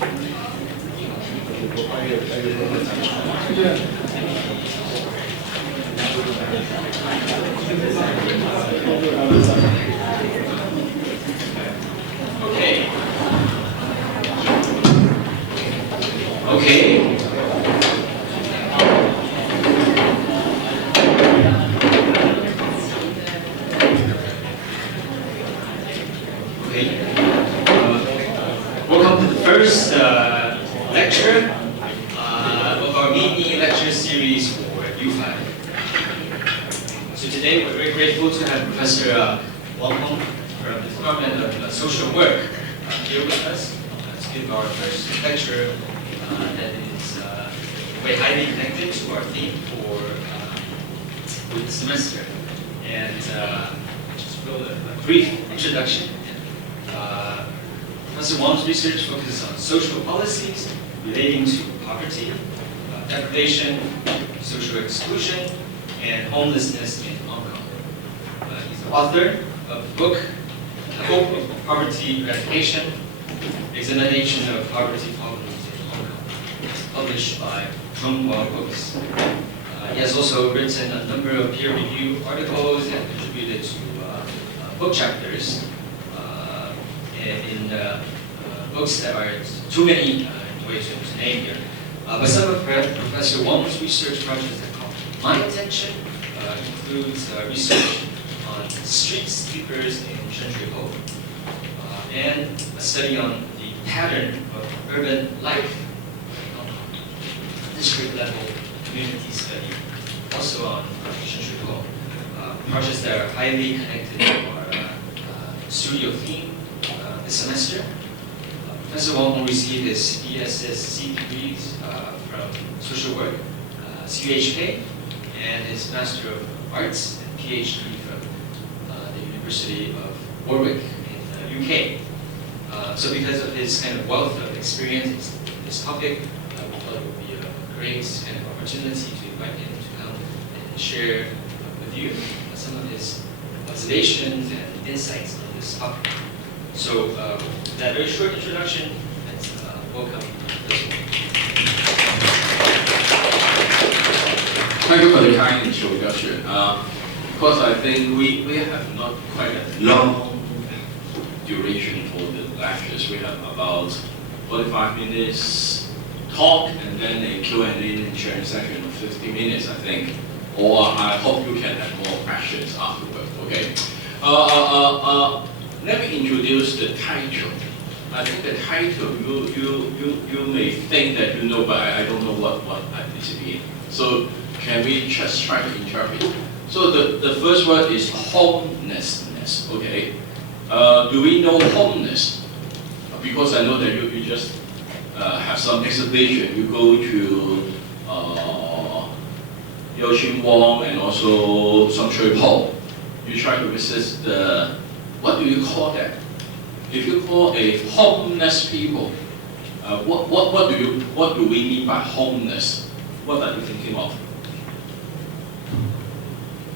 Okay. Okay. Welcome to the first lecture of our mini lecture series for U5. So today we're very grateful to have Professor Wong from the Department of Social Work here with us to give our first lecture that is very highly connected to our theme for the semester. And just a brief introduction. Professor Wong's research focuses on social policies relating to poverty, deprivation, social exclusion, and homelessness in Hong Kong. He's the author of the book, The Hope of Poverty Eradication, Examination of Poverty Problems in Hong Kong, published by Wong Books. He has also written a number of peer-reviewed articles and contributed to book chapters in books that are too many ways to name here. But some of Professor Wong's research projects that caught my attention includes research on street sleepers in Shenhui-Ho and a study on the pattern of urban life in Hong Kong, district level community study, also on Shenhui-Ho. Projects that are highly connected to our studio theme this semester. Professor Wong will receive his BSSC degrees from Social Work, CUHK, and his Master of Arts and PhD from the University of Warwick in the UK. So because of his kind of wealth of experience in this topic, we thought it would be a great kind of opportunity to invite him to come and share with you some of his observations and insights on this topic. So, with that very short introduction, let's welcome this one. Thank you for the kind introduction. Because I think we have not quite a long duration for the lectures. We have about 45 minutes talk and then a Q&A and sharing session of 50 minutes, I think. Or I hope you can have more questions afterward. Okay. Let me introduce the title. I think the title you may think that you know, but I don't know what it means. So can we just try to interpret? So the first word is homelessness. Okay. Do we know homeless? Because I know that you just have some exhibition. You go to Wong and also some Shui-Po. You try to visit the, what do you call that? If you call a homeless people, what do we mean by homeless? What are you thinking of?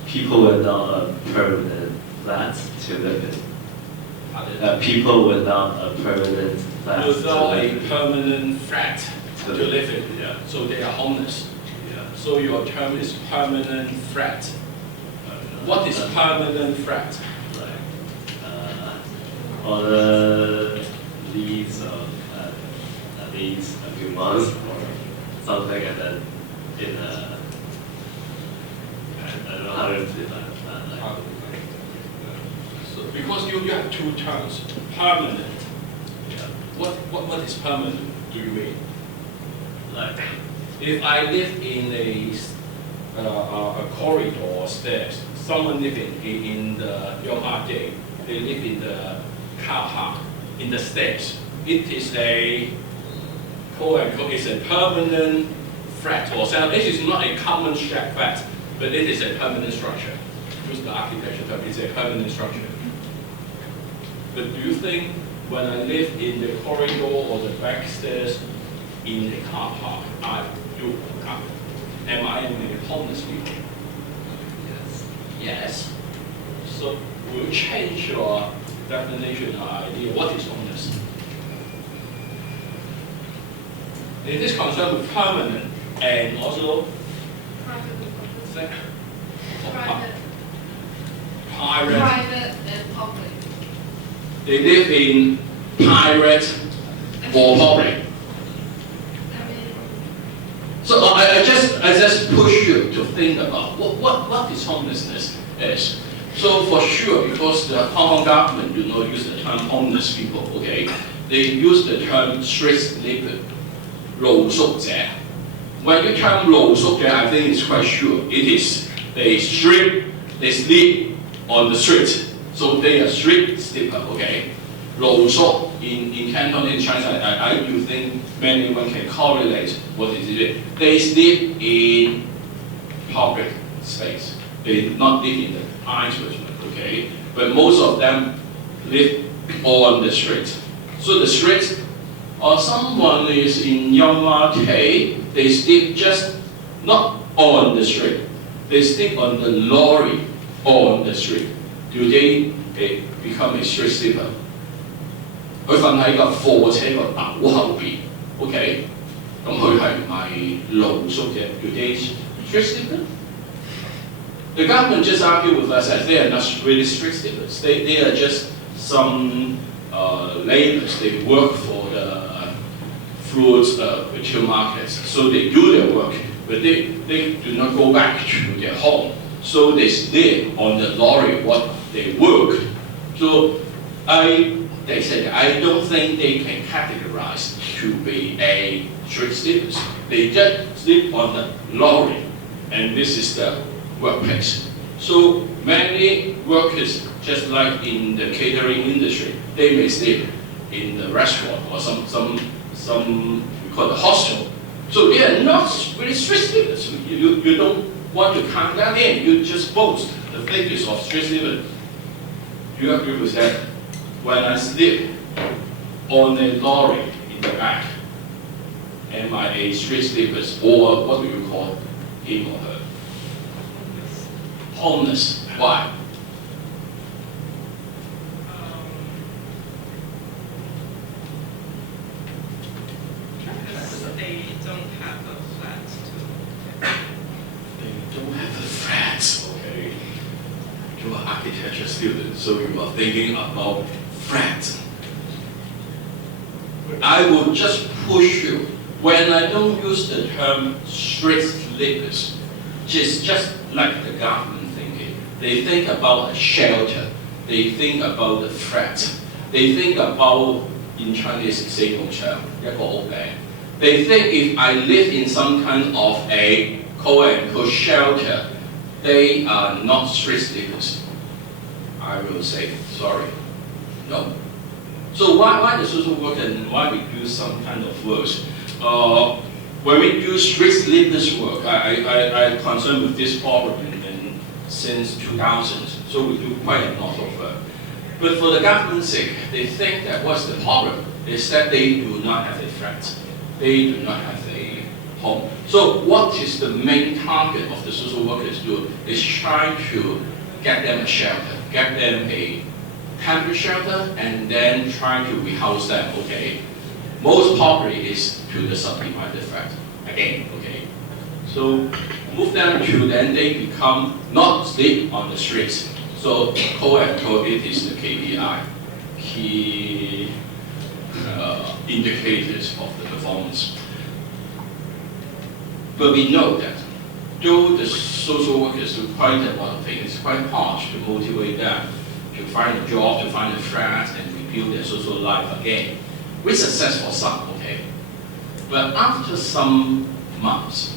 People without a permanent flat to live in. People without a permanent flat. Without a permanent flat to live in. Yeah. So they are homeless. Yeah. So your term is permanent flat. What is permanent flat? On a lease of at least a few months or something, and then in a, I don't know how to define that. So because you have two terms, permanent. Yeah. What is permanent? Do you mean? Like, If I live in a corridor or stairs, someone living in the Yonghua Gate, they live in the car park, in the stairs. It is a quote unquote, it's a permanent flat or cell. This is not a common shack flat, but it is a permanent structure. Use the architecture term, it's a permanent structure. But do you think when I live in the corridor or the back stairs in the car park, am I a homeless people? Yes. Yes. So will you change your definition or idea? What is homeless? It is concerned with permanent and also Private. pirate. Private and public. They live in pirate or public. I mean, So I just push you to think about what is homelessness is. So for sure, because the Hong Kong government do not use the term homeless people, okay? They use the term street sleeper, 露宿者. When you term 露宿者, I think it's quite sure. It is they sleep on the street. So they are street sleeper, okay? 露宿 in Cantonese Chinese, I do think anyone can correlate what is it. They sleep in public space. They not live in the private, okay? But most of them live on the street. So the street, or someone is in Yamate, they sleep just not on the street. They sleep on the lorry on the street. Do they become a street sleeper? 佢瞓喺個貨車個斗後邊 ，OK， 咁佢係唔係露宿者？ Do they street sleeper? The government just argued with us that they are not really street sleepers. They are just some laborers. They work for the fruit retail markets, so they do their work, but they do not go back to their home. So they sleep on the lorry what they work. So they said, I don't think they can categorize to be a street sleepers. They just sleep on the lorry, and this is the workplace. So many workers, just like in the catering industry, they may sleep in the restaurant or some we call the hostel. So they are not really street sleepers. You don't want to count that in. You just boast the figures of street sleepers. Do you agree with that? When I sleep on a lorry in the back, am I a street sleeper or what do you call him or her? Homeless. Why? Because they don't have a flat to. They don't have a flat. Okay. You are architecture student, so you are thinking about flat. I will just push you. When I don't use the term street sleepers, just like the government thinking. They think about a shelter. They think about the flat. They think about, in Chinese, 四埲牆一個屋頂. They think if I live in some kind of a quote-unquote shelter, they are not street sleepers. I will say, sorry, no. So why the social work and why we do some kind of works? When we do street sleepers work, I concerned with this problem since 2000, so we do quite a lot of work. But for the government's sake, they think that what's the problem is that they do not have a flat. They do not have a home. So what is the main target of the social workers do is try to get them a shelter, get them a temporary shelter, and then try to rehouse them, okay? Most popular is to the subdivided flat, again, okay? So move them to then they become not sleep on the streets. So quote-unquote, it is the KPI, key indicators of the performance. But we know that though the social workers do quite a lot of things, it's quite hard to motivate them to find a job, to find a flat, and rebuild their social life again. We're successful some, okay? But after some months,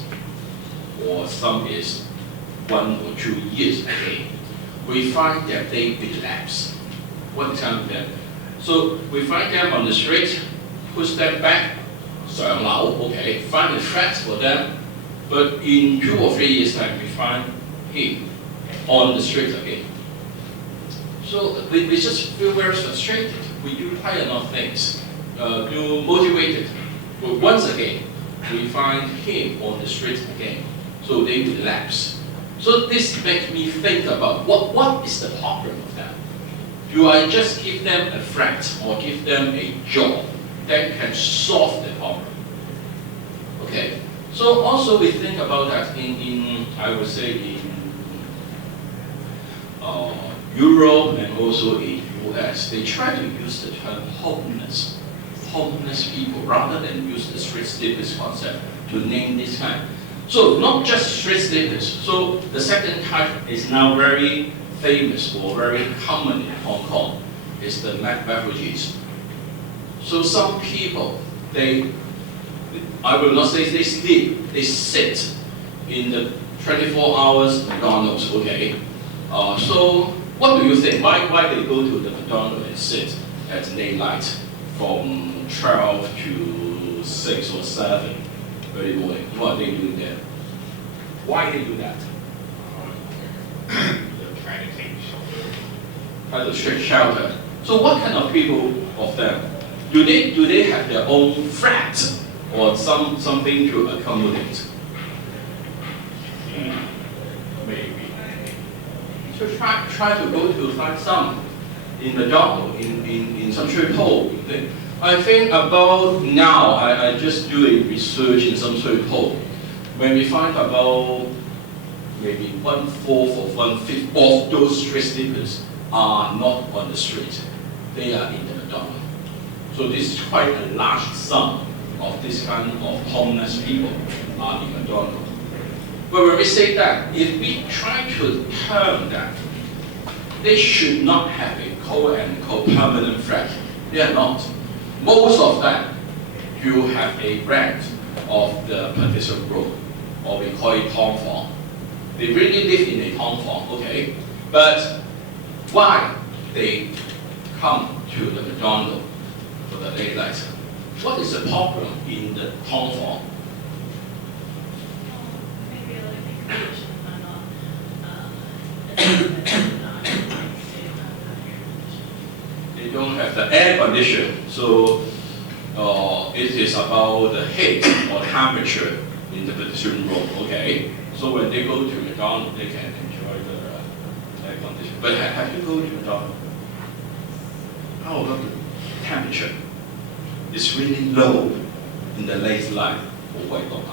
or some is 1 or 2 years again, we find that they relapse. What time of them? So we find them on the street, push them back, 上樓, okay, find a flat for them, but in 2 or 3 years time, we find him on the street again. So we just feel very frustrated. We do quite a lot of things, feel motivated. But once again, we find him on the street again. So they relapse. So this makes me think about what is the problem of that? Do I just give them a flat or give them a job that can solve the problem? Okay. So also we think about that in I would say in Europe and also in US, they try to use the term homeless people rather than use the street sleepers concept to name this kind. So not just street sleepers. So the second type is now very famous or very common in Hong Kong is the night refugees. So some people, I will not say they sleep, they sit in the 24 hours McDonald's, okay? So what do you think? Why they go to the McDonald's and sit at daylight from 12 to 6 or 7 early morning? What are they doing there? Why they do that? They're trying to take shelter. Try to take shelter. So what kind of people of them? Do they have their own flat or something to accommodate? Maybe. So try to go to find some in the jungle, in some shui po. I think about now, I just do a research in some shui po. When we find about maybe 1/4 or 1/5 of those street sleepers are not on the street. They are in the McDonald's. So this is quite a large sum of this kind of homeless people are in McDonald's. But when we say that, if we try to term that, they should not have a quote-unquote permanent flat. They are not. Most of them, you have a rent of the partition room, or we call it Hong Kong. They really live in a Hong Kong, okay? But why they come to the McDonald's for the daylight? What is the problem in the Hong Kong? Maybe a living condition are not, They don't have the air condition, so it is about the heat or temperature in the partition room, okay? So when they go to McDonald's, they can enjoy the air condition. But have you go to McDonald's? How about the temperature? It's really low in the late light for Wei Long.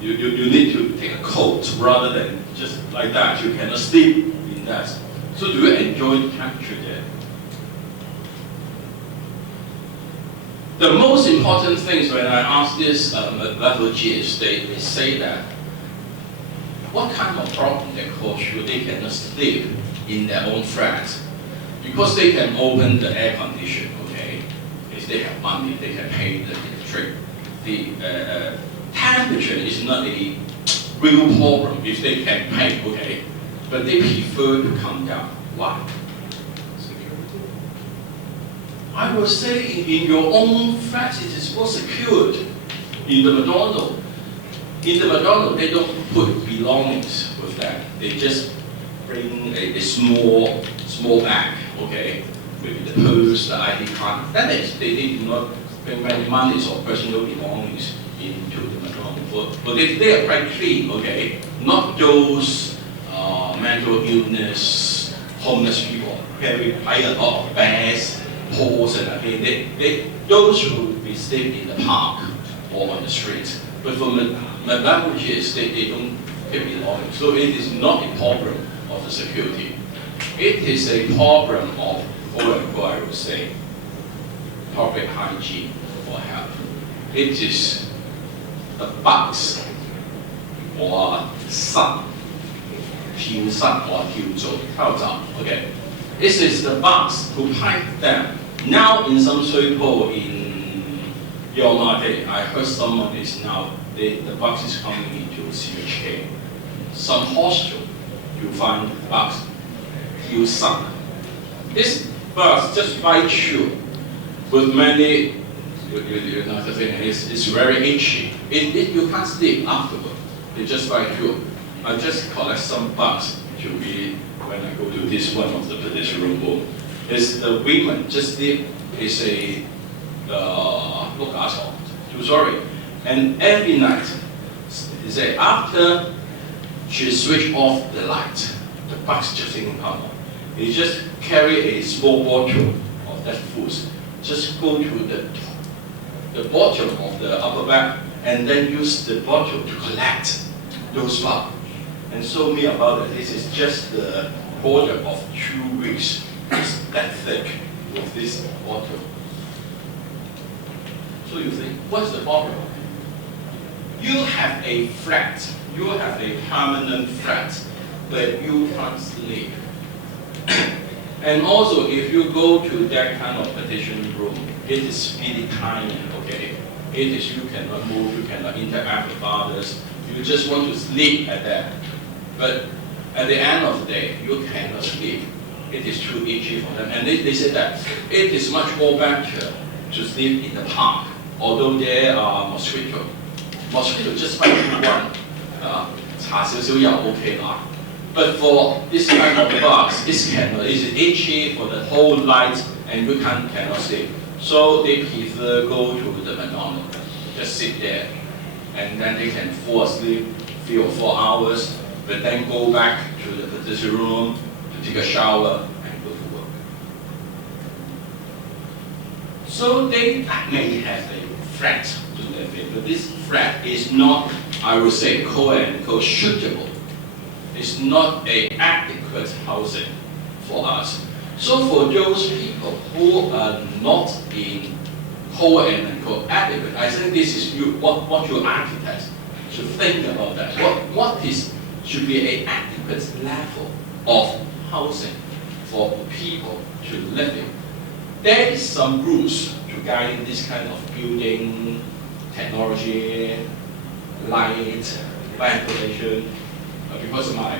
You need to take a coat rather than just like that. You cannot sleep in that. So do you enjoy the temperature there? The most important things when I ask this refugees, they say that what kind of problem they cause you, they cannot sleep in their own flat because they can open the air condition, okay? If they have money, they can pay the electric. The temperature is not a real problem if they can pay, okay? But they prefer to come down. Why? I would say in your own flat it is more secured. In the McDonald's, they don't put belongings with that. They just bring a small bag, okay? Maybe the purse, the ID card. That is, they do not bring many monies or personal belongings into the McDonald's. But they are quite clean, okay? Not those mental illness, homeless people carry quite a lot of bags, poles, and those will be staying in the park or on the street. But for refugees, they don't take belongings. So it is not a problem of the security. It is a problem of, I would say, public hygiene or health. It is the bugs or sun, 跳蚤 or 跳蚤, okay? This is the bugs who bite them. Now in some shui-po in Yomade, I heard someone is now, the bugs is coming into CHK. Some hostel, you find bugs, 跳蚤. This bugs just bite you with many, you know the thing, it's very itchy. You can't sleep afterward. They just bite you. I just collect some bugs to be when I go to this one of the petition room. It's the women just sleep is a look asshole. Too sorry. And every night, say after she switch off the light, the bugs just didn't come on. They just carry a small bottle of that food. Just go to the bottom of the upper back and then use the bottle to collect those bugs. And so me about it, this is just the product of 2 weeks. It's that thick with this bottle. So you think, what's the problem? You have a flat, you have a permanent flat, but you can't sleep. And also, if you go to that kind of petition room, it is really tiny, okay? It is, you cannot move, you cannot interact with others, you just want to sleep at that. But at the end of the day, you cannot sleep. It is too itchy for them. And they said that it is much more better to sleep in the park, although there are mosquitoes. Mosquito just bite you one, 搽少少又 OK 啦。But for this kind of bugs, it cannot. It's itchy for the whole night, and you cannot sleep. So they prefer go to the McDonald's, just sit there, and then they can fall asleep 3 or 4 hours, but then go back to the petition room to take a shower and go to work. So they may have a flat to live in, but this flat is not, I would say, quote-unquote suitable. It's not an adequate housing for us. So for those people who are not in quote-unquote adequate, I think this is what your architects should think about that. What should be an adequate level of housing for people to live in? There is some rules to guide this kind of building technology, light, ventilation. Because my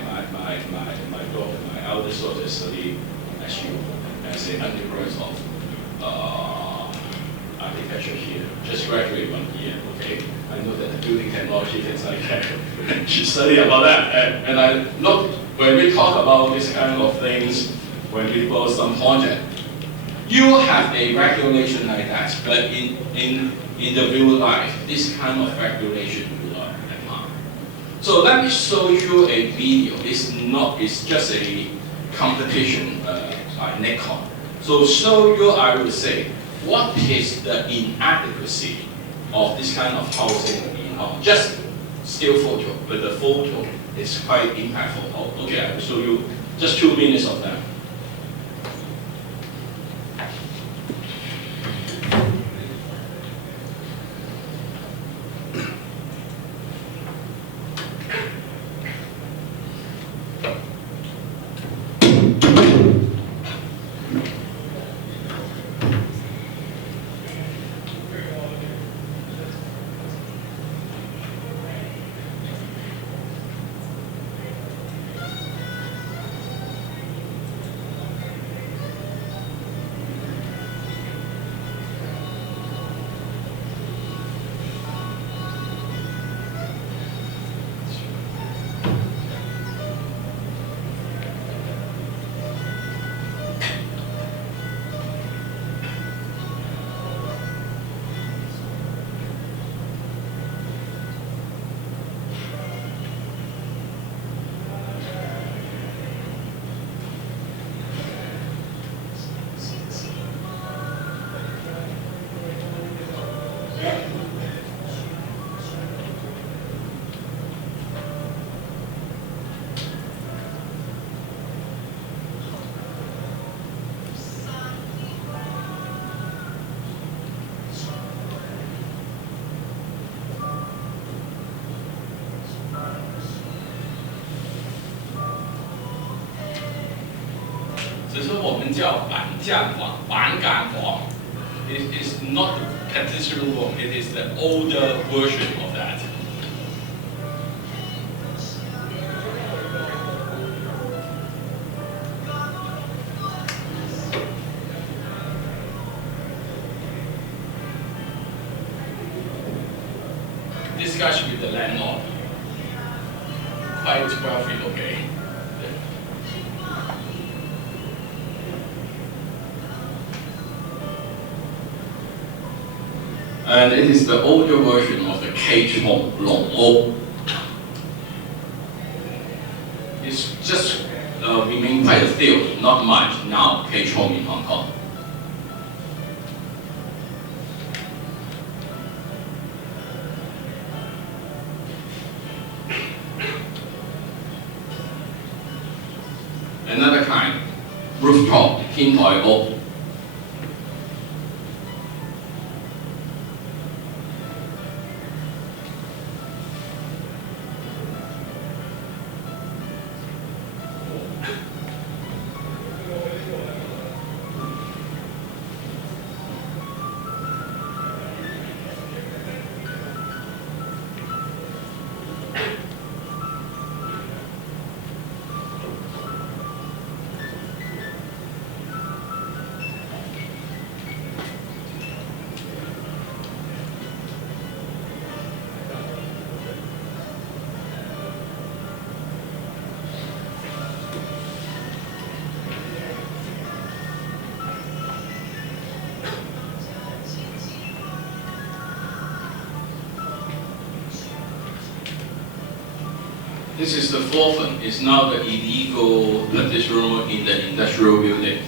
daughter, my eldest daughter, study as an undergraduate of architecture here. Just graduated 1 year. Okay, I know that the building technology things like that. She studied about that, and I look when we talk about this kind of things, when we do some project, you have a regulation like that, but in the real life, this kind of regulation do not apply. So let me show you a video. It's just a competition by Nikon. So show you, I would say, what is the inadequacy of this kind of housing in Hong Kong. Just still photo, but the photo is quite impactful. Oh, okay, I will show you just 2 minutes of that. It is not the petition room, it is the older version of that. Discussion with the landlord. Quite wealthy, okay. And it is the older version of the cage home, Long. It's just remain quite a few, not much now, cage home in Hong Kong. rooftop 天台屋。This is the fourth one. It's now the illegal partition room in the industrial building.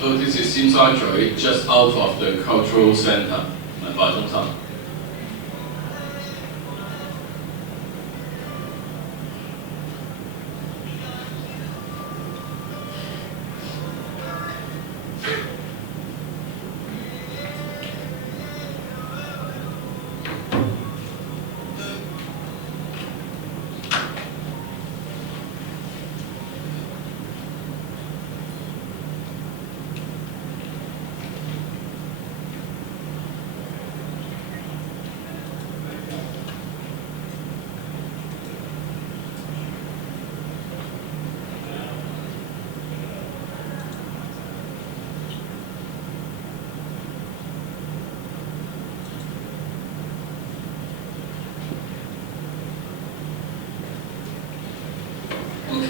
So this is 尖沙咀, just out of the cultural center, 文化中心。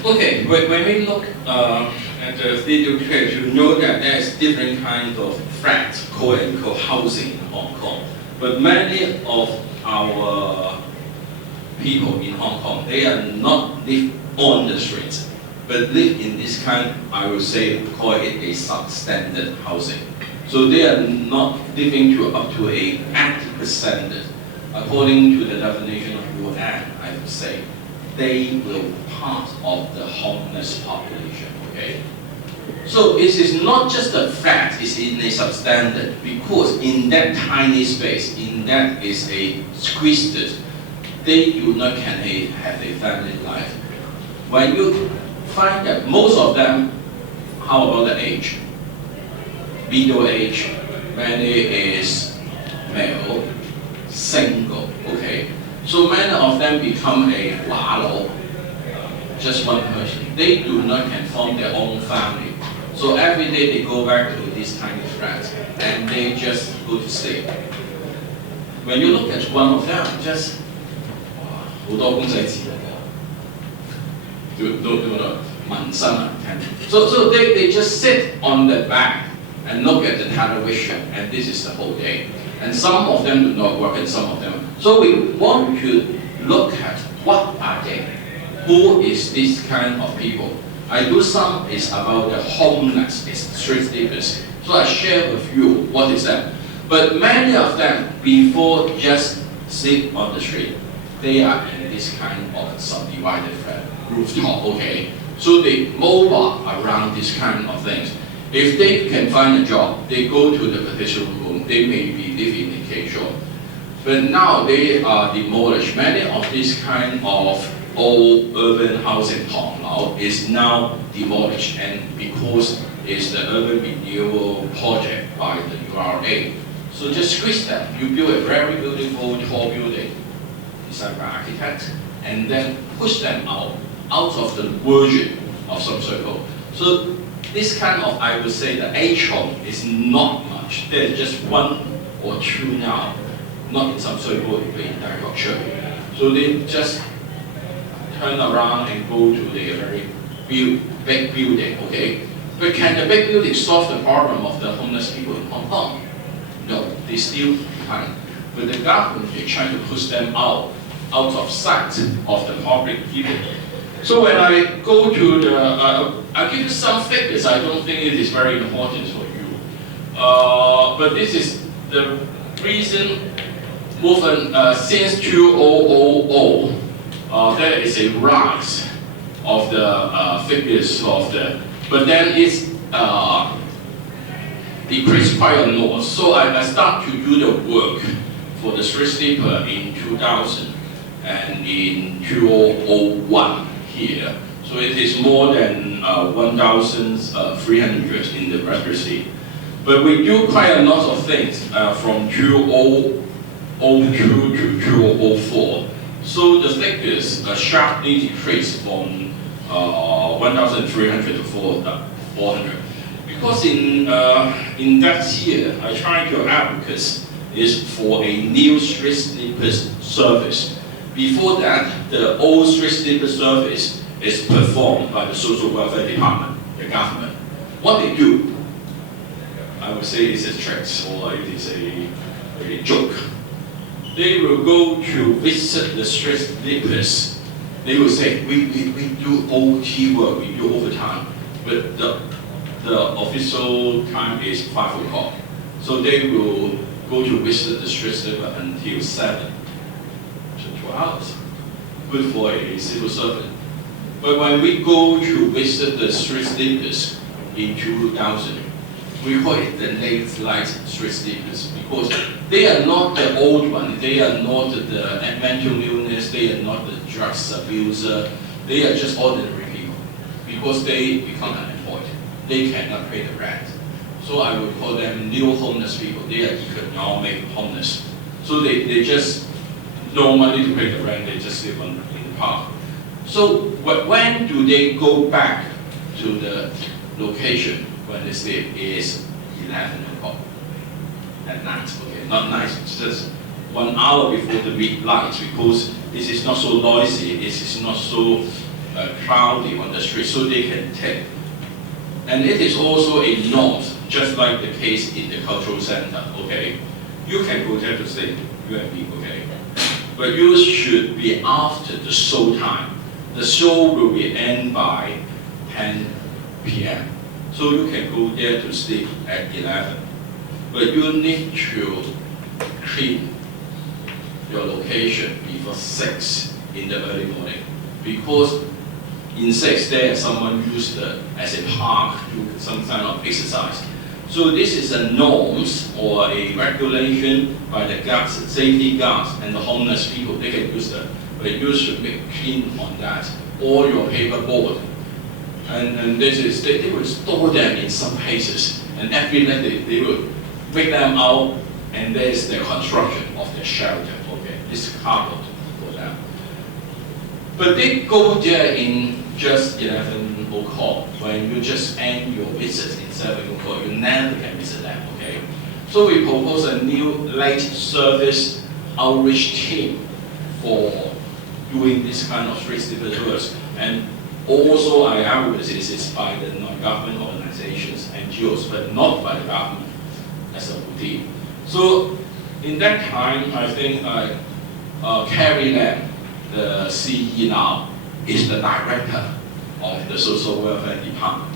Okay, when we look at the video page, you know that there is different kinds of flats, quote unquote housing in Hong Kong. But many of our people in Hong Kong, they are not live on the streets, but live in this kind, I would say, call it a substandard housing. So they are not living to up to a adequate standard. According to the definition of UN, I would say, they will be part of the homeless population, okay? So it is not just a fact, it's in a substandard, because in that tiny space, in that is a squeezed, they do not can have a family life. When you find that most of them, how about the age? Middle age, many is male, single, okay? So many of them become a walo, just one person. They do not can form their own family. So every day they go back to these tiny flats and they just go to sleep. When you look at one of them, just 好多公仔紙do民生啊 So they just sit on the back and look at the television, and this is the whole day. And some of them do not work, and some of them. So we want to look at what are they? Who is this kind of people? I do some is about the homeless, it's street sleepers. So I share with you what is that. But many of them, before just sleep on the street, they are in this kind of subdivided flat, rooftop, okay? So they mobile around this kind of things. If they can find a job, they go to the partition room, they may be living in K-shop. But now they are demolished. Many of this kind of old urban housing now is now demolished, and because it's the urban renewal project by the URA. So just squeeze them. You build a very beautiful tall building, designed by architects, and then push them out of the version of some circle. So this kind of, I would say, the age home is not much. There's just one or two now, not in some circle, but in Church. So they just turn around and go to the very big building, okay? But can the big building solve the problem of the homeless people in Hong Kong? No, they still behind. But the government is trying to push them out of sight of the public people. So when I go to the, I'll give you some figures. I don't think it is very important for you. But this is the recent movement since 2000. There is a rise of the figures of the, but then it's decreased quite a lot. So I start to do the work for the street sleeper in 2000 and in 2001 here. So it is more than 1,300 in the Bradford. But we do quite a lot of things from 2002 to 2004. So the figures sharply decreased from 1,300 to 400. Because in that year, I tried to advocate is for a new street sleepers service. Before that, the old street sleeper service is performed by the Social Welfare Department, the government. What they do, I would say it's a trick or it is a joke. They will go to visit the street sleepers. They will say, we do OT work, we do overtime, but the official time is 5 o'clock. So they will go to visit the street sleeper until 7 to 2 hours. Good for a civil servant. But when we go to visit the street sleepers in 2000, we call it the late light street sleepers because they are not the old one, they are not the mental illness, they are not the drugs abuser, they are just ordinary people because they become unemployed. They cannot pay the rent. So I would call them new homeless people. They are economic homeless. So they just no money to pay the rent, they just live in the park. So when do they go back to the location when they sleep is 11 o'clock at night, okay, not night, it's just 1 hour before the midnight because this is not so noisy, this is not so crowded on the street, so they can take. And it is also a norm, just like the case in the cultural center, okay? You can go there to sleep, you and me, okay? But you should be after the show time. The show will be end by 10 p.m. So you can go there to sleep at 11. But you need to clean your location before 6 in the early morning. Because in 6 there someone used it as a park to do some kind of exercise. So this is a norms or a regulation by the guards, safety guards and the homeless people. They can use that, but you should make clean on that. Or your paper board. And this is, they will store them in some places. And every night they will break them out and there's the construction of the shelter. Okay, this is cardboard for them. But they go there in just 11 o'clock when you just end your visit in 7 o'clock. You never can visit them, okay? So we propose a new late service outreach team for doing this kind of street sleeper tours. And also I advocate this is by the non-government organizations, NGOs, but not by the government as a team. So in that time, I think Carrie Lam, the CE now, is the director of the Social Welfare Department.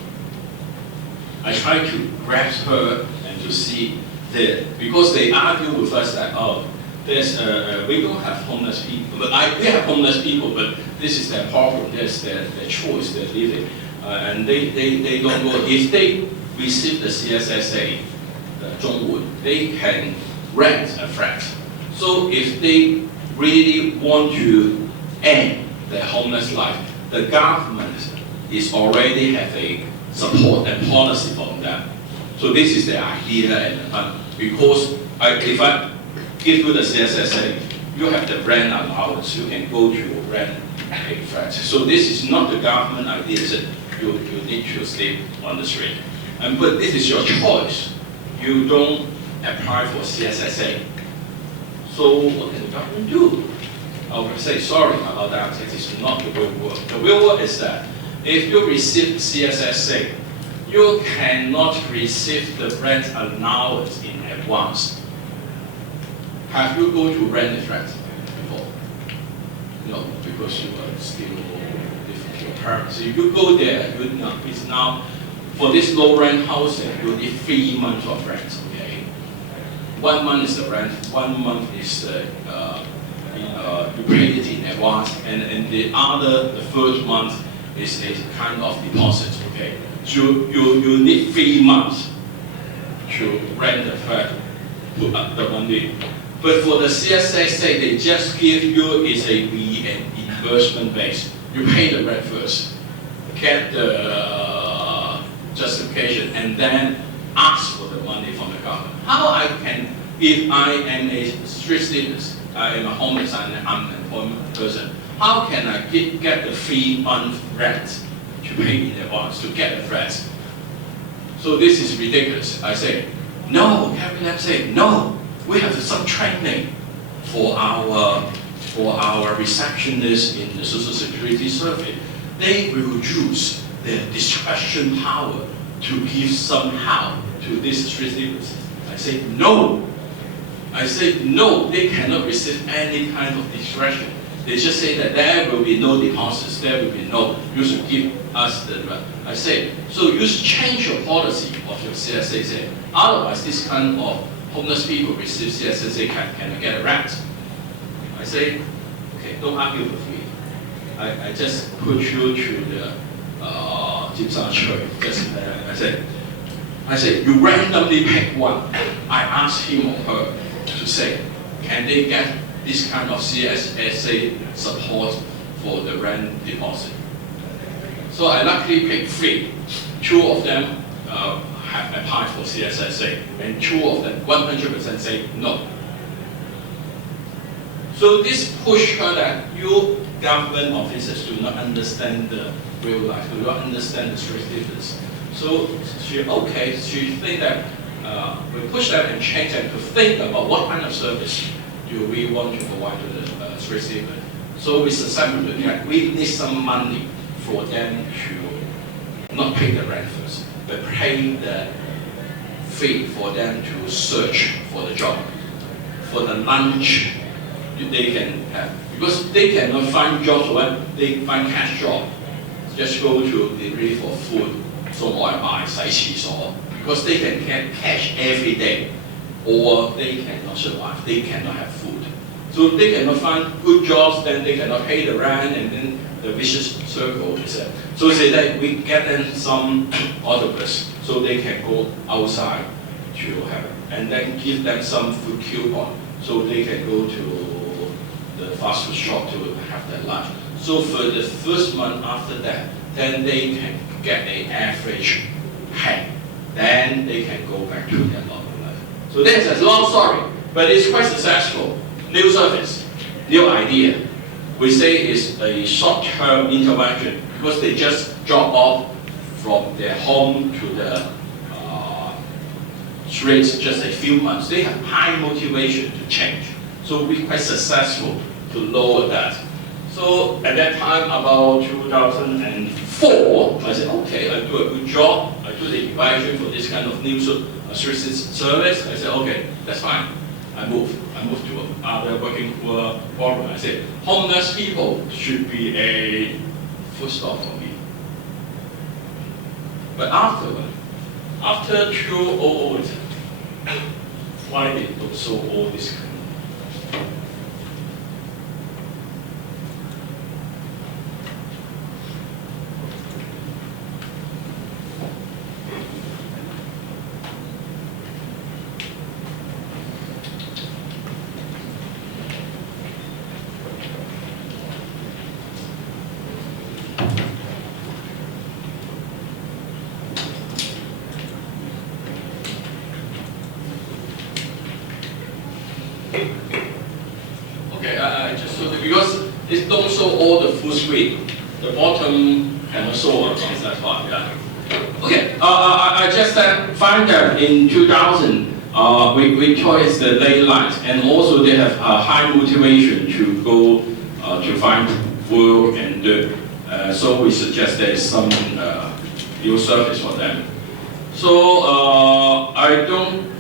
I tried to grasp her and to see that, because they argue with us that, oh, there's, we don't have homeless people, but we have homeless people, but this is their problem, that's their choice, they're living. And they don't know, if they receive the CSSA, the Zhongwen, they can rent a flat. So if they really want to end their homeless life, the government is already have a support and policy from them. So this is the idea, and because if I give you the CSSA, you have the rent allowance, you can go to rent a flat. So this is not the government idea that you need to sleep on the street. But this is your choice. You don't apply for CSSA. So what can the government do? I would say sorry about that. It is not the real world. The real world is that if you receive CSSA, you cannot receive the rent allowance in advance. Have you go to rent a flat before? No, because you are still living with your parents. If you go there, you know, it's now, for this low rent housing, you need 3 months of rent, okay? 1 month is the rent, 1 month is the, you pay it in advance, and the third month is a kind of deposit, okay? So you need 3 months to rent the flat, put up the money. But for the CSSA, they just give you is a reimbursement base. You pay the rent first, get the justification, and then ask for the money from the government. How I can, if I am a street sleeper, I am a homeless and an unemployed person, how can I get the 3-month rent to pay in advance to get the flat? So this is ridiculous. I say, no, Cabinet say, no, we have some training for our receptionists in the Social Security Service. They will use their discretion power to give somehow to these street sleepers. I say, no. I say, no, they cannot receive any kind of discretion. They just say that there will be no deposits, there will be no, you should give us the rent. I say, so you should change your policy of your CSSA. Otherwise, this kind of homeless people receive CSSA cannot get a rent. I say, okay, don't argue with me. I just put you to the I say, you randomly pick one. I ask him or her to say, can they get this kind of CSSA support for the rent deposit? So I luckily picked 3. 2 of them have applied for CSSA, and 2 of them 100% say no. So this push her that you government officers do not understand the real life, do not understand the street difference. So she think that we push them and change them to think about what kind of service do we want to provide to the street sleeper. So we successfully that we need some money for them to not pay the rent first, but pay the fee for them to search for the job. For the lunch, they can have, because they cannot find jobs when they find cash job. Just go to the delivery for food, because they can get cash every day, or they cannot survive, they cannot have food. So they cannot find good jobs, then they cannot pay the rent, and then the vicious circle is that. So say that we get them some autobus, so they can go outside to have, and then give them some food coupon, so they can go to the fast food shop to have their lunch. So for the first month after that, then they can get an average pay. Then they can go back to their normal life. So this is a long story, but it's quite successful. New service, new idea. We say it's a short-term intervention because they just drop off from their home to the streets just a few months. They have high motivation to change. So we're quite successful to lower that. So at that time, about 2004, I said, okay, I do a good job. I do the evaluation for this kind of new service. I said, okay, that's fine. I moved to other working poor problem. I said, homeless people should be a food stop for me. But after 2008, why they don't show all this kind of because it don't show all the full screen. The bottom cannot show all things, that's why, yeah. Okay, I just find that in 2000, we chose the late light, and also they have high motivation to go to find work and do. So we suggest there is some new service for them. So I don't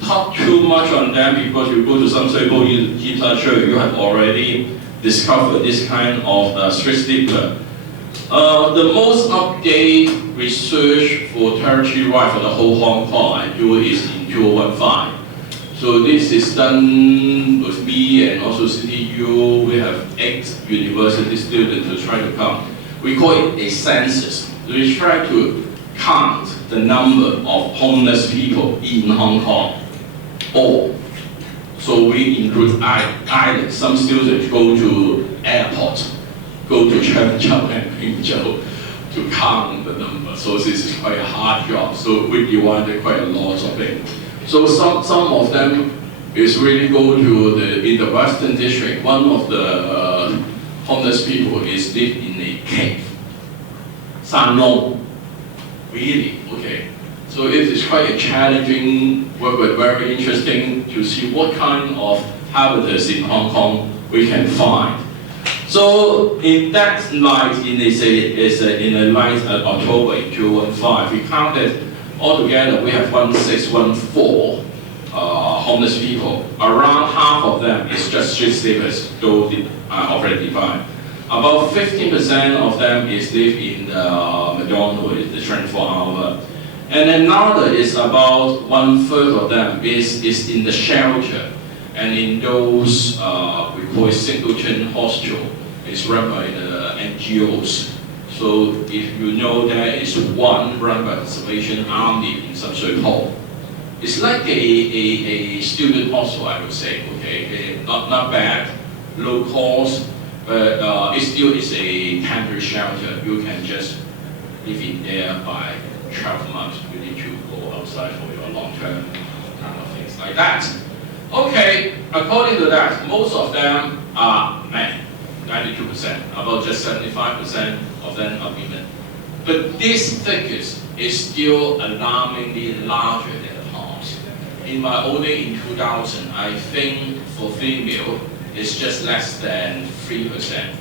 talk too much on them because you go to some stable literature, you have already discovered this kind of street sleeper. The most updated research for territory right for the whole Hong Kong I do is in 2015. So this is done with me and also CTU. We have 8 university students to try to come. We call it a census. We try to count the number of homeless people in Hong Kong. All. So we include islands. Some students go to airport, go to Chengzhou and Pingzhou to count the number. So this is quite a hard job. So we divided quite a lot of it. So some of them is really go to in the Western District. One of the homeless people is live in a cave. San Long. Really, okay. So it is quite a challenging work, but very interesting to see what kind of habitats in Hong Kong we can find. So in that night, in a night October 2015, we counted altogether we have 1614 homeless people. Around half of them is just street sleepers, though already defined. About 15% of them is live in the McDonald's, the 24-hour. And another is about 1/3 of them is in the shelter. And in those, we call it Singleton Hostel, it's run by the NGOs. So if you know, there is one run by the Salvation Army in Sun Shui Po. It's like a student hostel, I would say, okay? Not bad, low cost, but it still is a temporary shelter. You can just live in there by 12 months. You need to go outside for your long-term kind of things like that. Okay, according to that, most of them are men, 92%, about just 75% of them are women. But this figures is still alarmingly larger than the past. In my old day in 2000, I think for female, it's just less than 3%,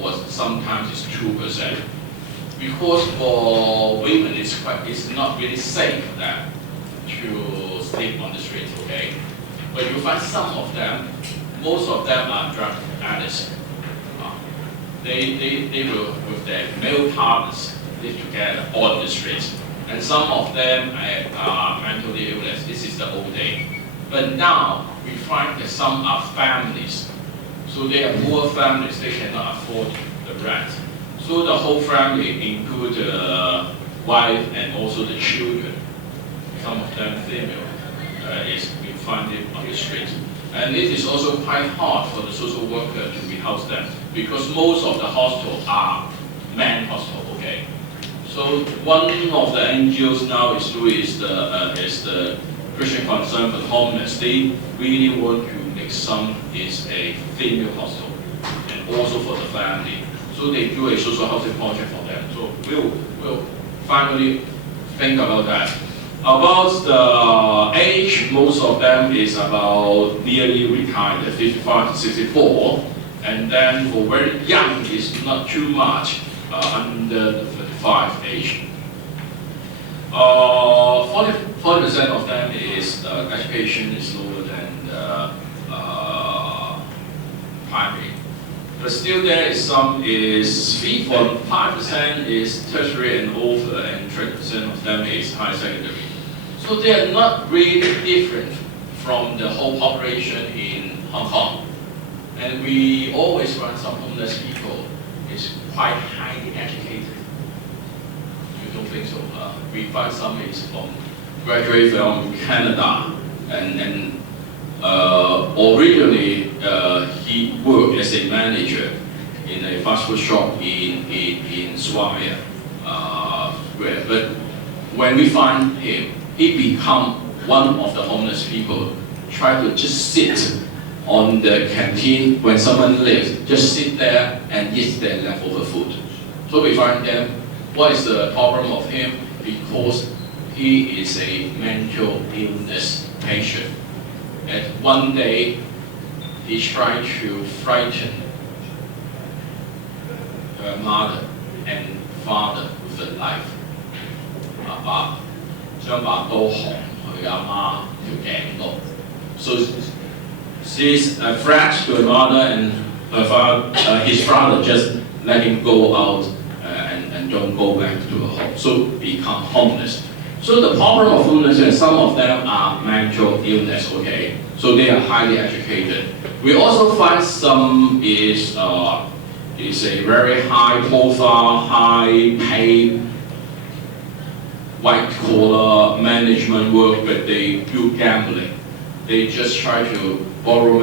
or sometimes it's 2%. Because for women, it's not really safe for them to sleep on the street, okay? But you find some of them, most of them are drug addicts. They will, with their male partners, live together on the streets. And some of them are mentally illness. This is the old day. But now, we find that some are families. So they are poor families, they cannot afford the rent. So the whole family include the wife and also the children. Some of them female, we find it on the street. And it is also quite hard for the social worker to rehouse them because most of the hostels are men hostels, okay? So one of the NGOs now is doing is the Christian Concern for the Homeless. They really want to make some is a female hostel and also for the family. So they do a social housing project for them. So we'll finally think about that. About the age, most of them is about nearly retired, 55 to 64. And then for very young, is not too much, under the 35 age. 40% of them is education is lower than the primary. But still there is some is 3.5% is tertiary and over, and 30% of them is high secondary. So they are not really different from the whole population in Hong Kong. And we always find some homeless people is quite highly educated. You don't think so? We find some is graduate from Canada, and originally he worked as a manager in a fast food shop in Swabia. But when we find him, he become one of the homeless people, try to just sit on the canteen when someone leaves, just sit there and eat their leftover food. So we find them, what is the problem of him? Because he is a mental illness patient. And one day, he tried to frighten her mother and father with a knife。爸爸將把刀行佢阿媽條頸度。So she's a threat to her mother and her father, his father just let him go out and don't go back to her home. So become homeless. So the problem of homelessness, some of them are mental illness, okay? So they are highly educated. We also find some is a very high profile, high paid, white collar management work, but they do gambling. They just try to borrow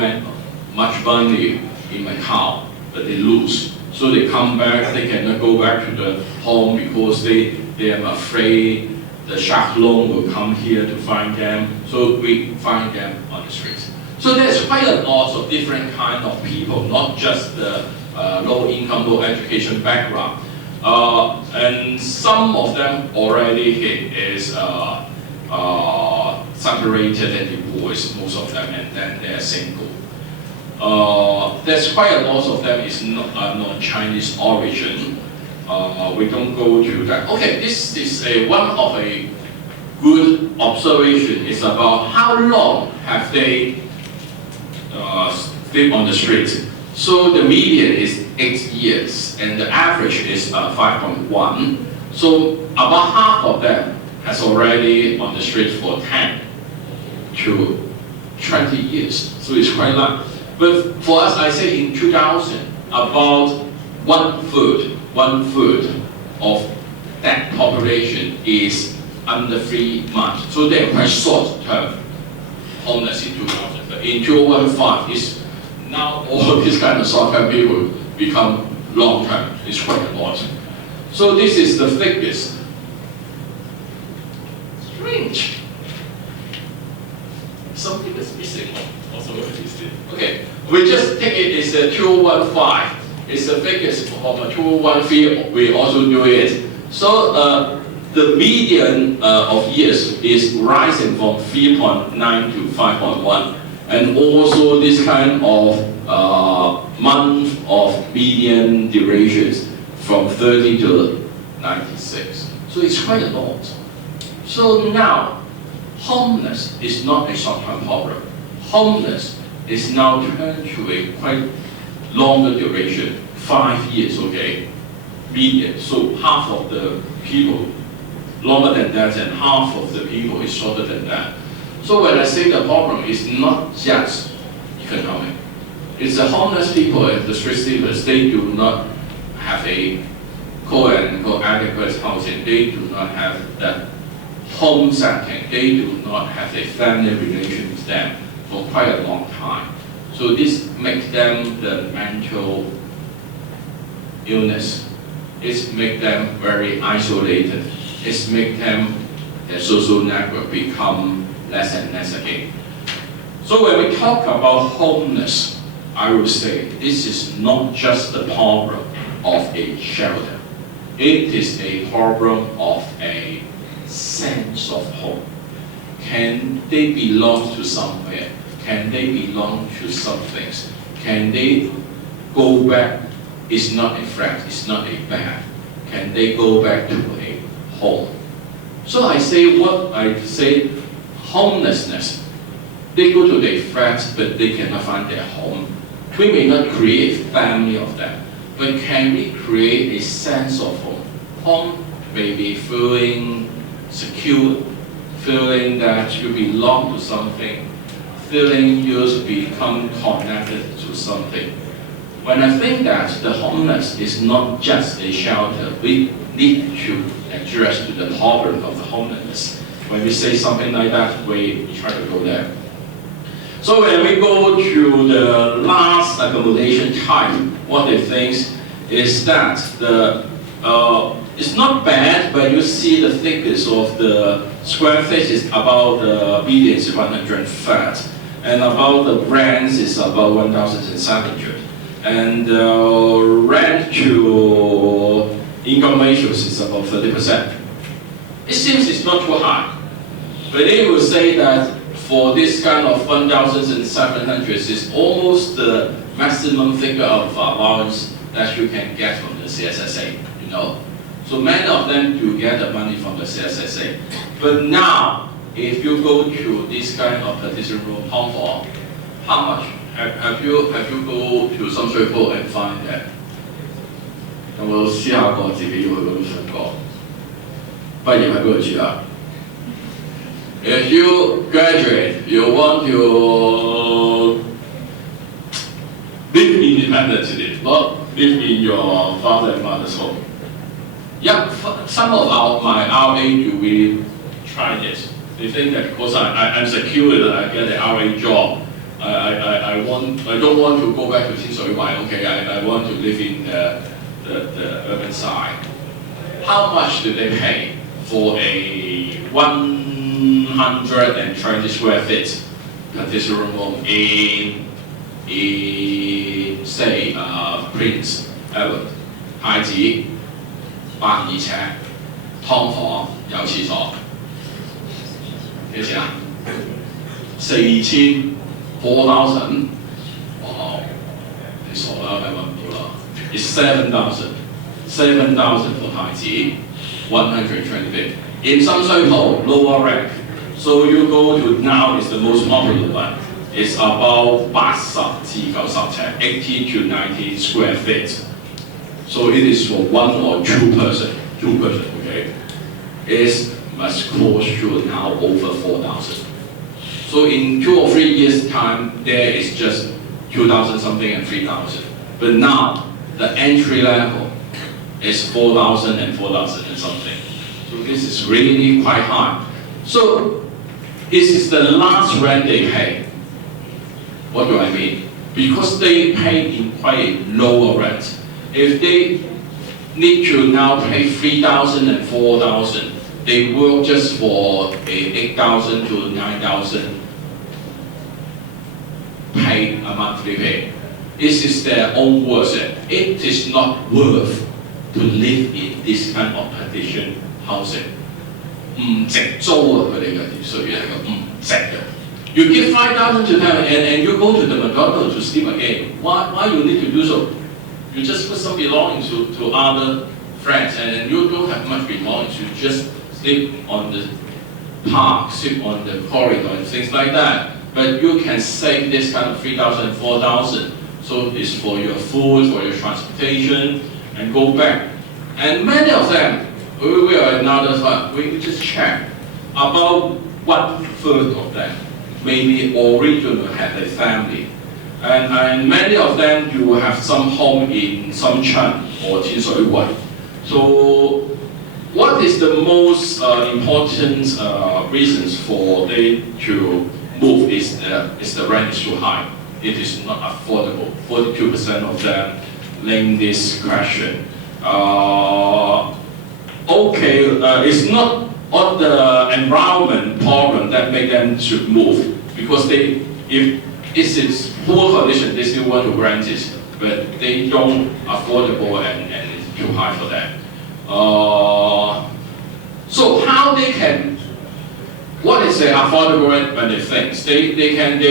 much money in Macau, but they lose. So they come back, they cannot go back to the home because they are afraid the shark loan will come here to find them. So we find them on the streets. So there's quite a lot of different kind of people, not just the low income, low education background. And some of them already is separated and divorced, most of them, and then they're single. There's quite a lot of them is non-Chinese origin. We don't go to that. Okay, this is one of a good observation is about how long have they lived on the street. So the median is 8 years and the average is 5.1. So about half of them has already on the street for 10 to 20 years. So it's quite long. But for us, I say in 2000, about one third of that population is under 3 months. So they're quite short term homeless in 2000. But in 2015, is now all these kind of short term people become long term. It's quite a lot. So this is the thickest. Strange. Something is missing. Also, okay, we just take it as a 215. It's the biggest of a 213. We also do it. So the median of years is rising from 3.9 to 5.1, and also this kind of month of median durations from 30 to 96. So it's quite a lot. So now, homeless is not a short-term problem. Homeless is now turned to a quite longer duration, 5 years, okay, median. So half of the people longer than that, and half of the people is shorter than that. So when I say the problem is not just economic, it's the homeless people and the street sleepers. They do not have a quote-unquote adequate housing. They do not have that home setting. They do not have a family relation with them for quite a long time. So this makes them the mental illness. It makes them very isolated. It makes them, their social network become less and less again. So when we talk about homelessness, I will say this is not just the problem of a shelter. It is a problem of a sense of home. Can they belong to somewhere? Can they belong to some things? Can they go back? It's not a threat, it's not a bad. Can they go back to a home? So I say homelessness. They go to their friends, but they cannot find their home. We may not create a family of them, but can we create a sense of home? Home may be feeling secure, feeling that you belong to something, feeling you become connected to something. When I think that the homeless is not just a shelter, we need to address to the problem of the homelessness. When we say something like that, we try to go there. So when we go to the last accommodation type, what they think is that it's not bad, but you see the thickness of the square feet is about the median is 130, and about the brands is about 1,700. And rent to income ratios is about 30%. It seems it's not too high, but they will say that for this kind of 1,700 is almost the maximum figure of allowance that you can get from the CSSA, you know. So many of them do get the money from the CSSA. But now, if you go to this kind of petition room, Hong Kong, how much? Have you go to some circle and find that? 有冇思考過自己要去嗰度上課？畢業喺邊度住啊？ If you graduate, you want to live independently, not live in your father and mother's home. Yeah, some of my RA do really try this. They think that because I'm secure that I get an RA job, I don't want to go back to 天水圍. Okay, I want to live in the urban side. How much do they pay for a 120 square feet petition room in say Prince Edward 太子120尺劏房有廁所幾錢啊？4000 哇！你傻啦，咪揾唔到啦。It's 7,000 for 太子 120 feet. In some so-called lower rank, so you go to now is the most popular one. It's about 80 至90尺 80 to 90 square feet. So it is for one or two person, okay? It must cost you now over 4,000. So in 2 or 3 years time, there is just 2,000 something and 3,000. But now, the entry level is 4,000 and 4,000 and something. So this is really quite high. So this is the last rent they pay. What do I mean? Because they pay in quite lower rent. If they need to now pay 3,000 and 4,000, they work just for a 8,000 to 9,000 pay a monthly pay. This is their own words. It is not worth to live in this kind of petition housing. 唔值租啊！佢哋嘅稅係個唔值嘅。You give 5,000 to them and you go to the McDonald's to sleep again. Why you need to do so? You just put some belongings to other friends and you don't have much belongings. You just sleep on the park, sleep on the corridor and things like that. But you can save this kind of 3,000, 4,000. So it's for your food, for your transportation, and go back. And many of them, we are another one, we just check. About 1/3 of them maybe originally had a family. And many of them you will have some home in some Chun or 天水圍. So what is the most important reasons for they to move is the rent is too high. It is not affordable. 42% of them name this question. It's not on the environment problem that make them to move because if this is poor condition, they still want to rent it, but they don't affordable and it's too high for them. So how they can? What is the affordable rent when they think? They can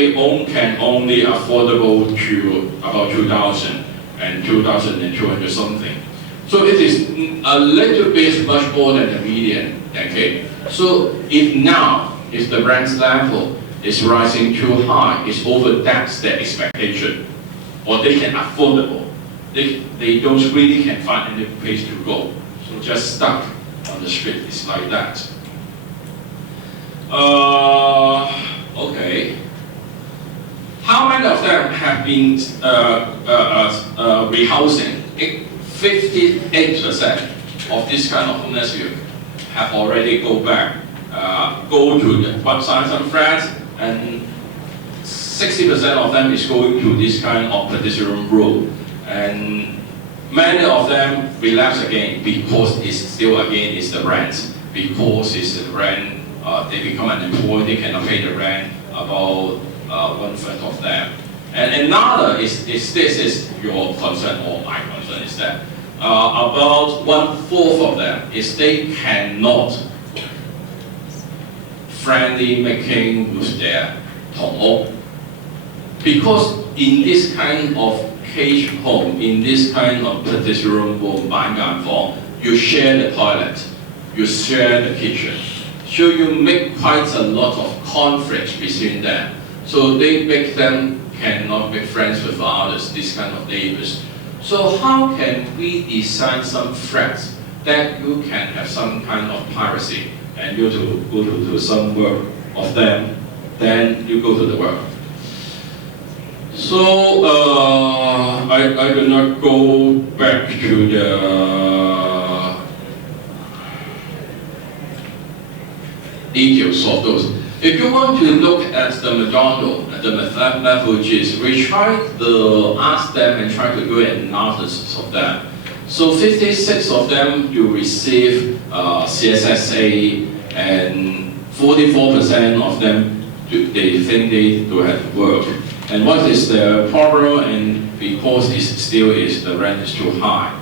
only affordable to about 2,000 and 2,200 something. So it is a little bit much more than the median. Okay. So if the rent level is rising too high, it's over that's their expectation, or they can affordable. They don't really can find any place to go. So just stuck on the street. It's like that. Okay. How many of them have been rehousing? 58% of this kind of homeless youth have already go back, go to the website some friends, and 60% of them is going to this kind of petition room, and many of them relapse again because it's still again is the rent, because it's the rent. They become unemployed, they cannot pay the rent, about 1/3 of them. And another is this is your concern or my concern is that about 1/4 of them is they cannot friendly making with their 同屋. Because in this kind of cage home in this kind of particular room, you share the toilet, you share the kitchen. So you make quite a lot of conflict between them. So they make them cannot make friends with others, this kind of neighbors. So how can we design some flats that you can have some kind of privacy and you to go to do some work of them, then you go to the work. So I do not go back to the details of those. If you want to look at the McDonald, the methodologies, we try to ask them and try to do an analysis of that. So 56 of them you receive CSSA, and 44% of them they think they do have work. And what is the problem? And because it still is the rent is too high,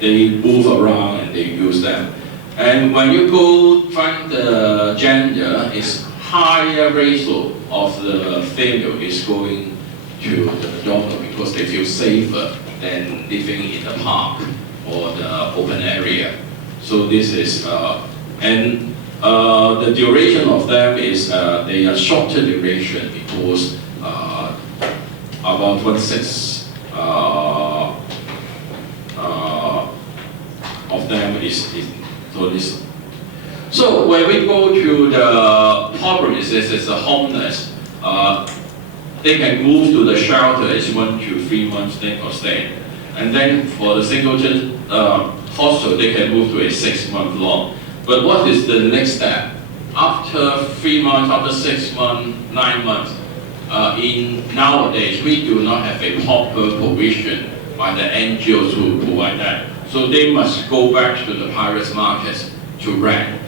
they move around and they use them. And when you go find the gender, it's higher ratio of the female is going to the McDonald because they feel safer than living in the park or the open area. So this is, the duration of them is they are shorter duration because about 1/6 of them is so this. So when we go to the problem is this is the homeless. They can move to the shelter is 1 to 3 months they will stay, and then for the singleton hostel they can move to a 6 month long. But what is the next step? After 3 months, after 6 months, 9 months, in nowadays we do not have a proper provision by the NGOs who provide that. So they must go back to the private market to rent.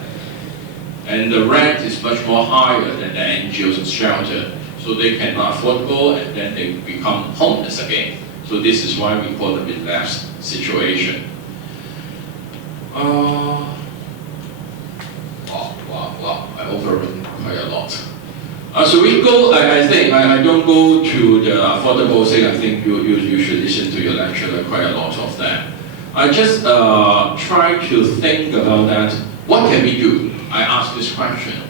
And the rent is much more higher than the NGOs shelter. So they cannot afford to go and then they become homeless again. So this is why we call them relapse situation. Wow, I overrun quite a lot. So we go, I think, I don't go to the affordable thing. I think you should listen to your lecturer quite a lot of that. I just try to think about that. What can we do? I ask this question.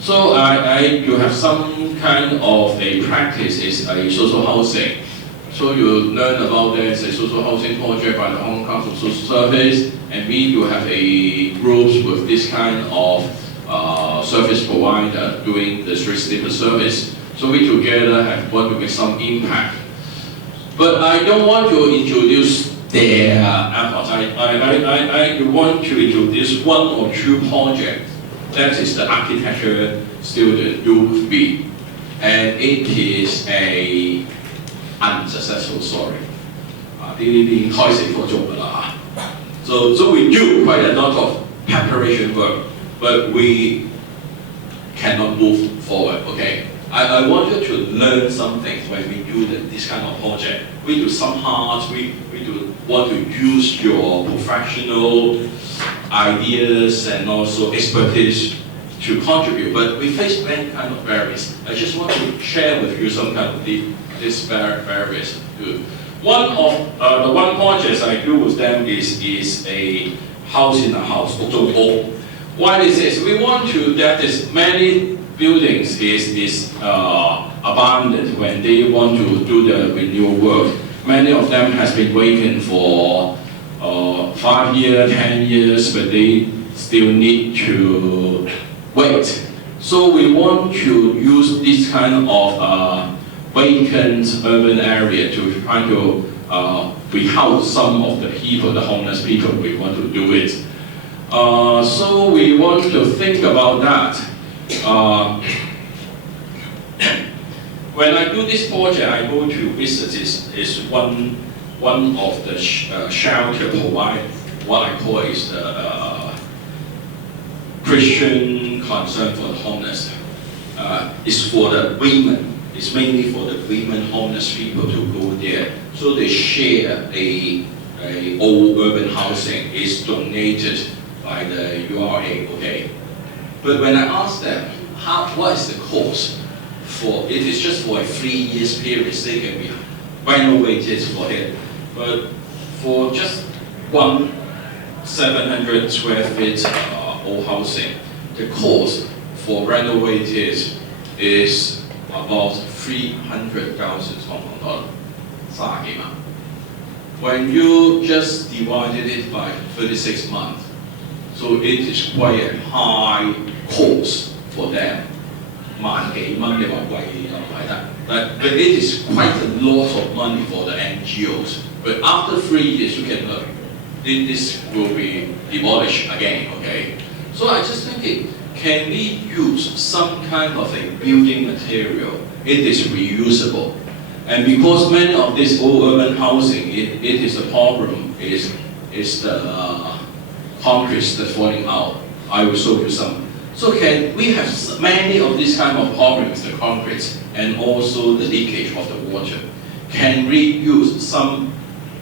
So you have some kind of a practice is a social housing. So you learn about there's a social housing project by the Hong Kong Social Service, and we do have a groups with this kind of service provider doing the street sleeper service. So we together want to make some impact. But I don't want to introduce their efforts. I want to introduce 1 or 2 projects. That is the architecture student do with me. And it is a unsuccessful story. So we do quite a lot of preparation work, but we cannot move forward, okay? I want you to learn something when we do this kind of project. We do some hard, we do want to use your professional ideas and also expertise to contribute, but we face many kind of barriers. I just want to share with you some kind of these barriers. One of the one project I do with them is a house in a house. Why is this? We want to that is many buildings is abandoned when they want to do the renewal work. Many of them has been vacant for 5 years, 10 years, but they still need to wait. So we want to use this kind of vacant urban area to try to rehouse some of the people, the homeless people. We want to do it. So we want to think about that. When I do this project, I go to visit is one of the shelter provide what I call is the Christian concern for the homeless. It's for the women. It's mainly for the women homeless people to go there. So they share a old urban housing. It's donated by the URA, okay? But when I ask them, what is the cost for, it is just for a 3 years period, they can be renovated for it. But for just one 700 square feet old housing, the cost for renovated is about 300,000 Hong Kong dollar. When you just divided it by 36 months, so it is quite a high cost for them. 萬幾蚊你話貴又唔係得，but it is quite a lot of money for the NGOs. But after 3 years, you can look, this will be demolished again. Okay, so I just thinking, can we use some kind of a building material? It is reusable, and because many of this old urban housing, it is a problem. Is the concrete that's falling out? I will show you some. So can we have many of these kind of problems, the concrete and also the leakage of the water? Can we use some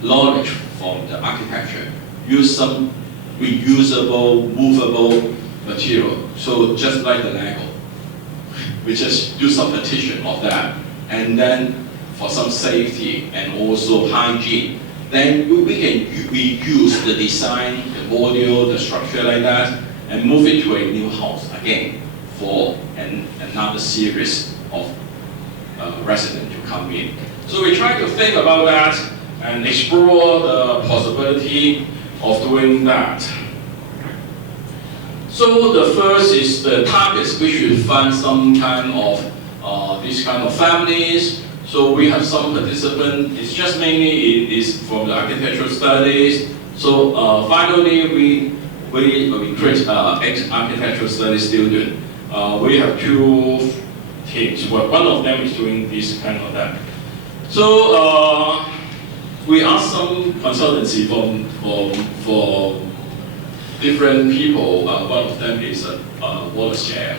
knowledge from the architecture, use some reusable, movable material? So just like the Lego, we just do some partition of that, and then for some safety and also hygiene, then we can reuse the design, the module, the structure like that, and move it to a new house again for another series of residents to come in. So we try to think about that and explore the possibility of doing that. So the first is the targets. We should find some kind of these kind of families. So we have some participants. It's just mainly it is from the architectural studies. So finally we create architectural studies student. We have 2 teams. Well, one of them is doing this kind of that. So we asked some consultancy for different people. One of them is Wallace Chair.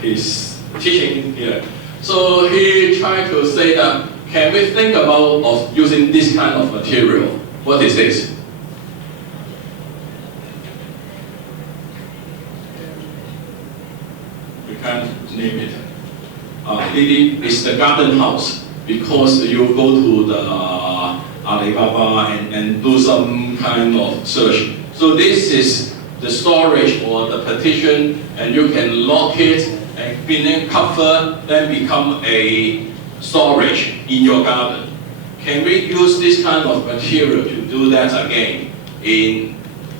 He's teaching here. So he tried to say that, can we think about of using this kind of material? What is this? We can't name it. It is the garden house, because you go to the Alibaba and do some kind of search. So this is the storage or the partition, and you can lock it and then cover, then become a storage in your garden. Can we use this kind of material to do that again in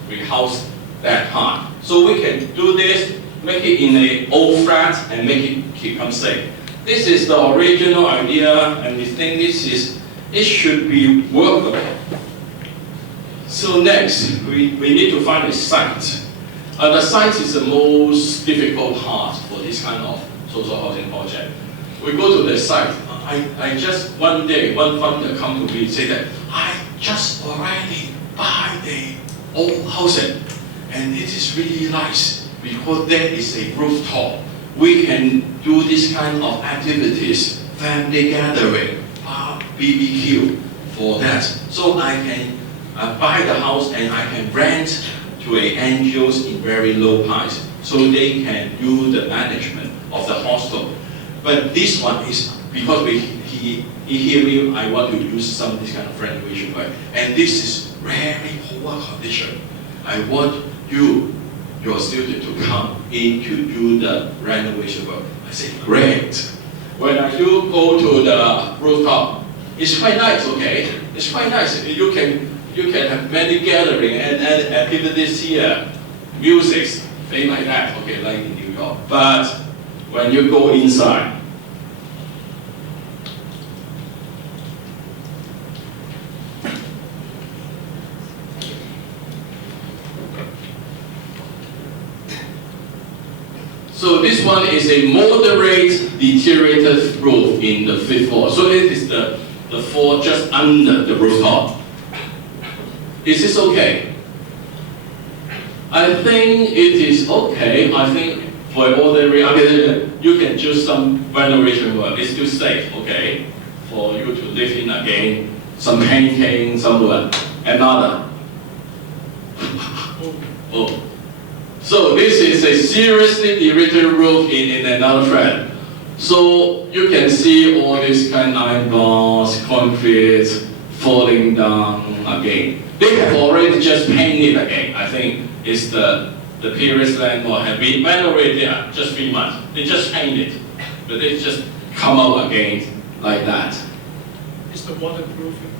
rehouse that part? So we can do this, make it in an old flat and make it become safe. This is the original idea, and we think it should be workable. So next, we need to find a site. The site is the most difficult part for this kind of social housing project. We go to the site. I just one day, one funder come to me and say that I just already buy the old housing, and it is really nice because there is a rooftop. We can do this kind of activities, family gathering, BBQ for that. So I can buy the house and I can rent to NGOs in very low price, so they can do the management of the hostel. But this one is because he hear me, I want to use some this kind of renovation work, and this is very poor condition. I want your student to come in to do the renovation work. I say, great. When I do go to the rooftop, it's quite nice, okay? It's quite nice. You can have many gathering and activities here, music, things like that, okay, like in New York. But when you go inside, so this one is a moderate deteriorated roof in the 5th floor. So it is the floor just under the rooftop. Is this okay? I think it is okay. I think for ordinary, you can do some renovation work. It's still safe, okay? For you to live in again, some painting, somewhere, another. So this is a seriously deteriorated roof in another flat. So you can see all these kind of iron bars, concrete falling down again. They have already just painted again. I think it's the previous landlord have been renovated there just 3 months. They just painted, but they just come out again like that. Is the waterproofing?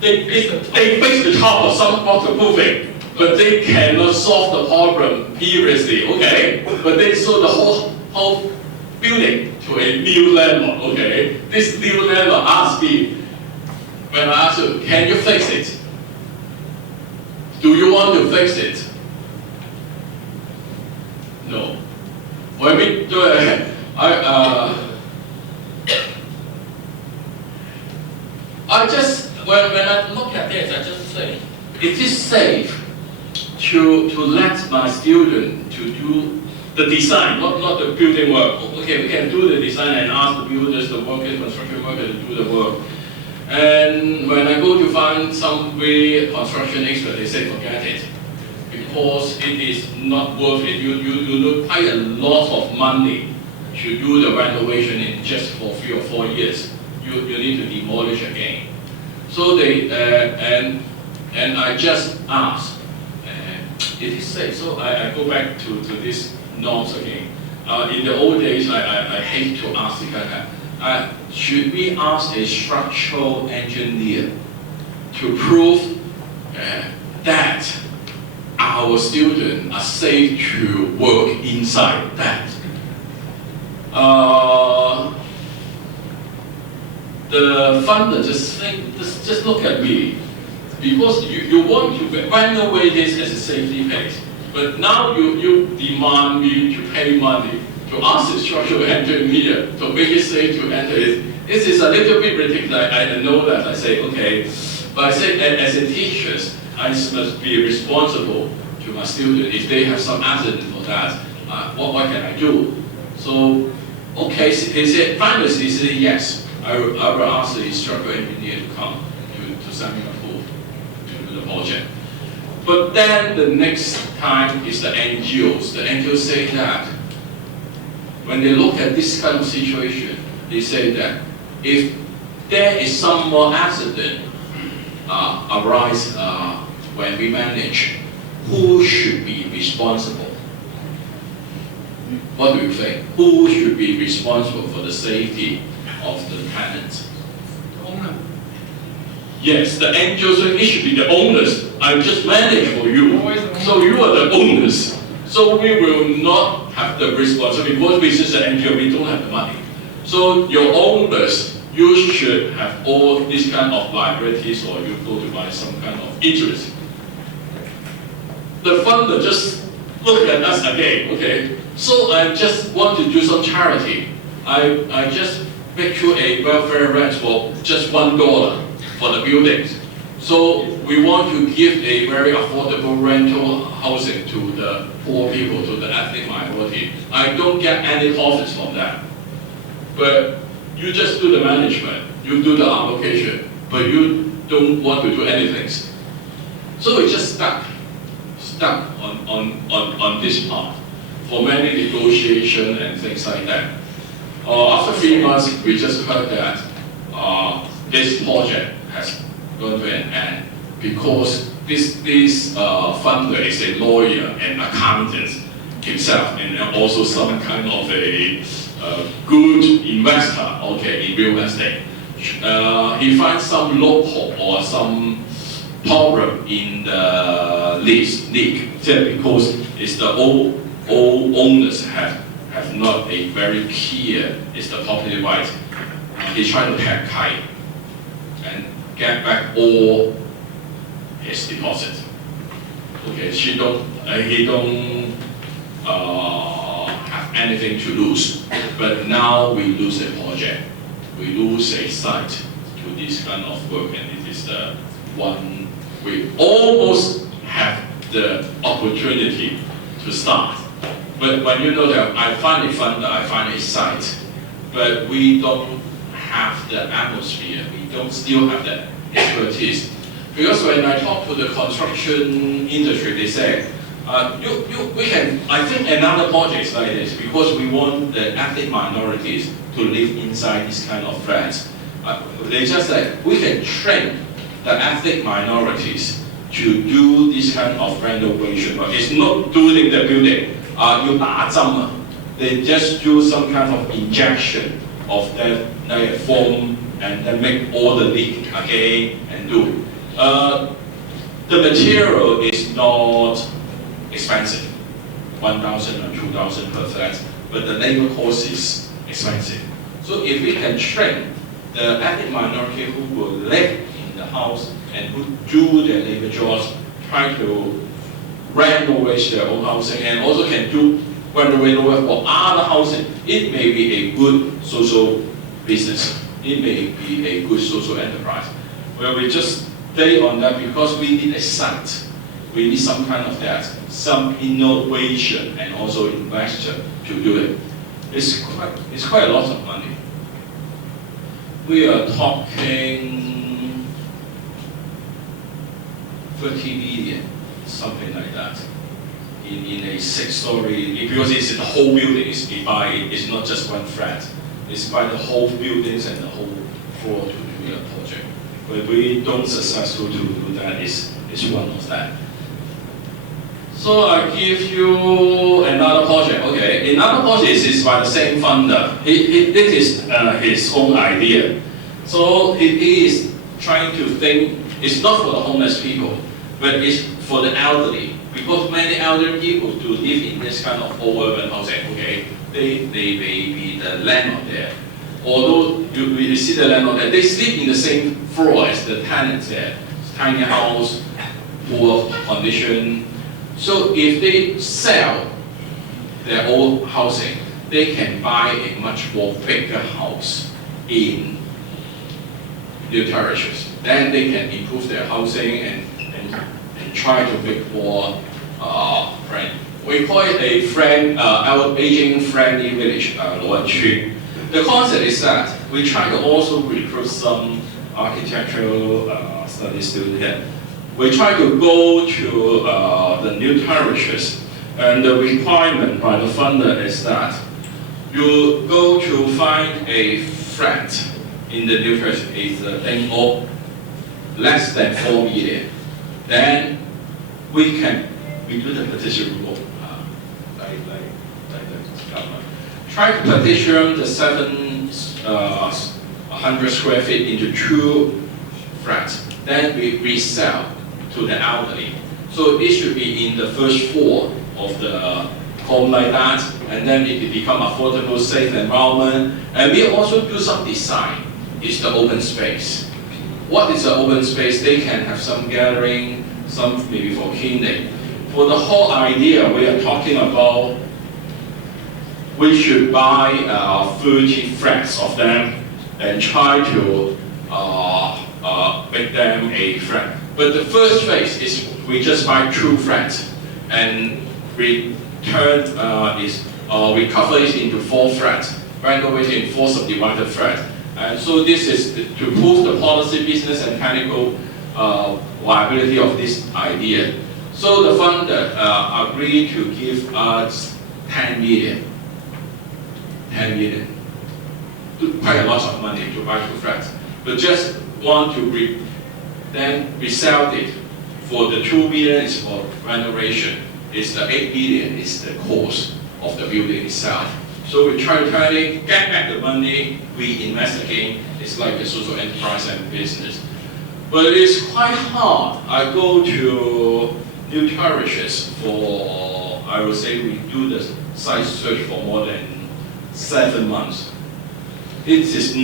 They fix the top of some waterproofing, but they cannot solve the problem previously, okay? But they sold the whole building to a new landlord, okay? This new landlord asked me, when I asked him, can you fix it? Do you want to fix it? No. When we do it, when I look at this, I just say, it is safe to let my student to do the design, not the building work. Okay, we can do the design and ask the builders, the workers, construction workers to do the work. And when I go to find some way construction expert, they say forget it, because it is not worth it. You need quite a lot of money to do the renovation in just for 3 or 4 years. You need to demolish again. So they and I just asked, it is safe. So I go back to this norms again. In the old days, I hate to ask the guy, should we ask a structural engineer to prove that our students are safe to work inside that? The funder just look at me, because you want to renovate this as a safety place, but now you demand me to pay money to ask the structural engineer to make it safe to enter it. This is a little bit ridiculous. I know that. I say, okay, but I say as a teacher, I must be responsible to my students. If they have some accident for that, what can I do? So, okay, he said, finally he said yes. I will ask the structural engineer to come to send me a proof to do the project. But then the next time is the NGOs. The NGOs say that when they look at this kind of situation, they say that if there is some more accident arise when we manage, who should be responsible? What do you think? Who should be responsible for the safety of the tenants? The owner. Yes, the NGOs say it should be the owners. I just manage for you, so you are the owners. So we will not have the responsibility, because we just an NGO, we don't have the money. So your owners, you should have all these kind of liabilities, or you go to buy some kind of interest. The funder just look at us again, okay? So I just want to do some charity. I just make you a welfare rent for just $1 for the buildings. So we want to give a very affordable rental housing to the poor people, to the ethnic minority. I don't get any profits from that. But you just do the management, you do the allocation, but you don't want to do anything. So it's just stuck on this part for many negotiation and things like that. After 3 months, we just heard that this project has gone to an end because this funder is a lawyer and accountant himself, and also some kind of a good investor, okay, in real estate. He finds some loophole or some problem in the lease, because it's the old owners have not a very clear is the property right. He's trying to pay kite and get back all his deposit. Okay, he don't have anything to lose. But now we lose a project, we lose a site to this kind of work, and it is the one we almost have the opportunity to start. But when you know that I find a funder, I find a site, but we don't have the atmosphere, we don't still have the expertise. Because when I talk to the construction industry, they say, We can, I think another project is like this, because we want the ethnic minorities to live inside this kind of flats. They just said, we can train the ethnic minorities to do this kind of renovation, but it's not doing the building. You 打針啊, they just do some kind of injection of that foam and then make all the leak again and do it. The material is not expensive, 1,000 or 2,000 per flat, but the labor cost is expensive. So if we can train the ethnic minority who will live in the house and who do their labor jobs, try to renovate their own housing and also can do renovation for other housing, it may be a good social business. It may be a good social enterprise. Where we just stay on that because we need a site. We need some kind of that, some innovation and also investor to do it. It's quite a lot of money. We are talking 30 million, something like that, in a 6-story, because it's the whole building, it's not just one flat. It's by the whole buildings and the whole floor to do a project. But we don't successful to do that, is one of that. So I give you another project. Okay, another project is by the same funder. This is his own idea. So he is trying to think. It's not for the homeless people, but it's for the elderly. Because many elderly people do live in this kind of old urban housing. Okay, they may be the landlord there. Although you see the landlord there, they sleep in the same floor as the tenants there. Tiny house, poor condition. So if they sell their old housing, they can buy a much more bigger house in new terraces. Then they can improve their housing and try to make more friend. We call it our aging friendly village, Luanqu. The concept is that we try to also recruit some architectural study students here. We try to go to the new terraces, and the requirement by the funder is that you go to find a flat in the new terrace is a thing of less than 4 million. Then we do the petition rule, like the government. Try to petition the 700 square feet into 2 flats. Then we resell to the elderly. So it should be in the first floor of the home like that, and then it will become affordable, safe environment. And we also do some design. It's the open space. What is the open space? They can have some gathering, some maybe for cleaning. For the whole idea, we are talking about we should buy 30 flats of them and try to make them a flat. But the first phase is we just buy 2 flats and we cover it into 4 flats, renovate it in 4 subdivided flats. And so this is to prove the policy, business, and technical viability of this idea. So the funder agreed to give us 10 million. 10 million. Quite a lot of money to buy 2 flats. But just want to then resell it. For the 2 million is for renovation. It's the 8 million is the cost of the building itself. So we try to get back the money, we invest again. It's like a social enterprise and business. But it's quite hard. I go to new terraces for, I would say we do the site search for more than 7 months. It is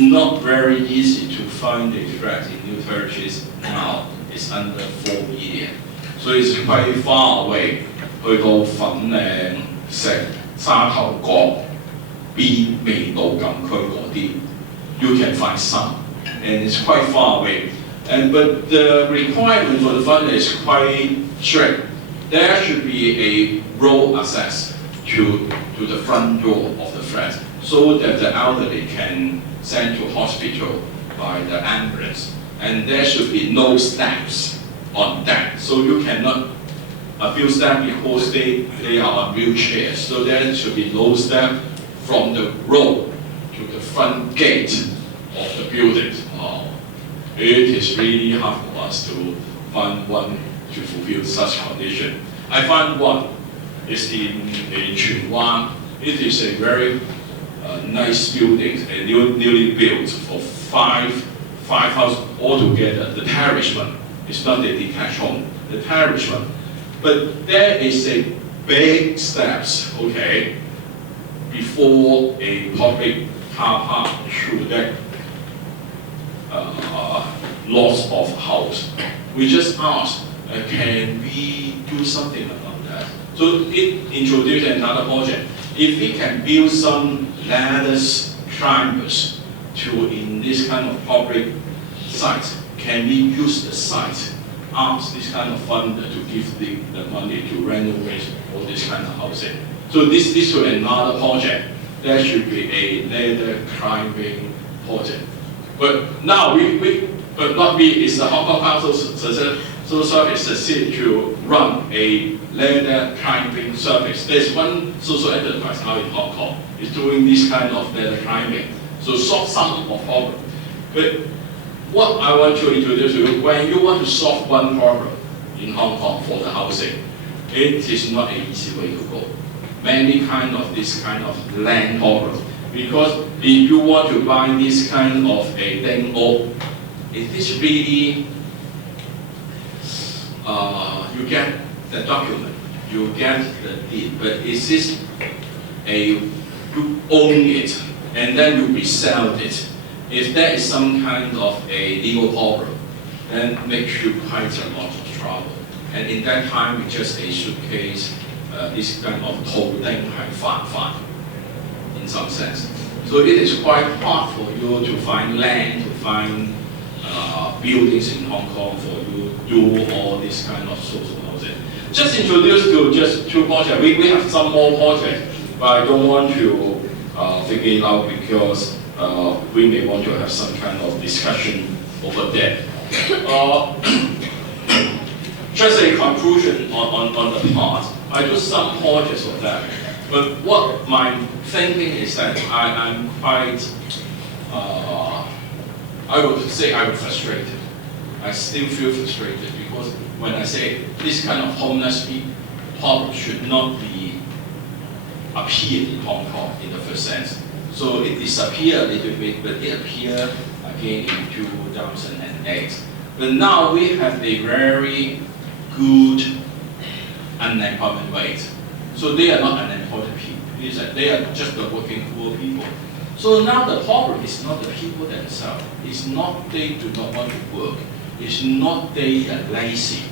not very easy to find a flat in new terraces now. It's under 4 million. So it's quite far away. 去到粉嶺、石沙頭角、邊味道禁區嗰啲 you can find some, and it's quite far away. But the requirement for the fund is quite strict. There should be a road access to the front door of the flat, so that the elderly can send to hospital by the ambulance. And there should be no steps on that, so you cannot a few steps because they are on wheelchairs. So there should be no step from the road to the front gate of the building. It is really hard for us to find one to fulfill such condition. I find one is in Chun Wan. It is a very nice building, and newly built for five houses altogether. The terrace one is not a detached home, the terrace one. But there is a big steps, okay, before a public car park through that lots of house. We just asked, can we do something about that? So it introduced another project. If we can build some ladder climbers to in this kind of public site, can we use the site, ask this kind of funder to give the money to renovate all this kind of housing? So this is another project. There should be a ladder climbing project. But now but not me, it's the Hong Kong Council Social Service succeeded to run a ladder climbing service. There's one social enterprise now in Hong Kong is doing this kind of ladder climbing. So solve some of problem. But what I want to introduce to you, when you want to solve one problem in Hong Kong for the housing, it is not an easy way to go. Many kind of this kind of land problem. Because if you want to buy this kind of a thing, it is really, you get the document, you get the deed, but is this you own it, and then you resell it. If there is some kind of a legal problem, then makes you quite a lot of trouble. And in that time, with just a suitcase, this kind of 套丁係犯法 in some sense. So it is quite hard for you to find land, to find buildings in Hong Kong for you to do all this kind of social housing. Just introduced to just two projects. We have some more projects, but I don't want to figure it out because we may want to have some kind of discussion over there. Just a conclusion on the part. I do some projects of that. But what my thinking is that I'm quite, I would say I'm frustrated. I still feel frustrated because when I say this kind of homeless problem should not be appeared in Hong Kong in the first sense. So it disappeared a little bit, but it appeared again in 2008. But now we have a very good unemployment rate. So they are not unemployed people. They are just the working poor people. So now the problem is not the people themselves. It's not they do not want to work. It's not they are lazy.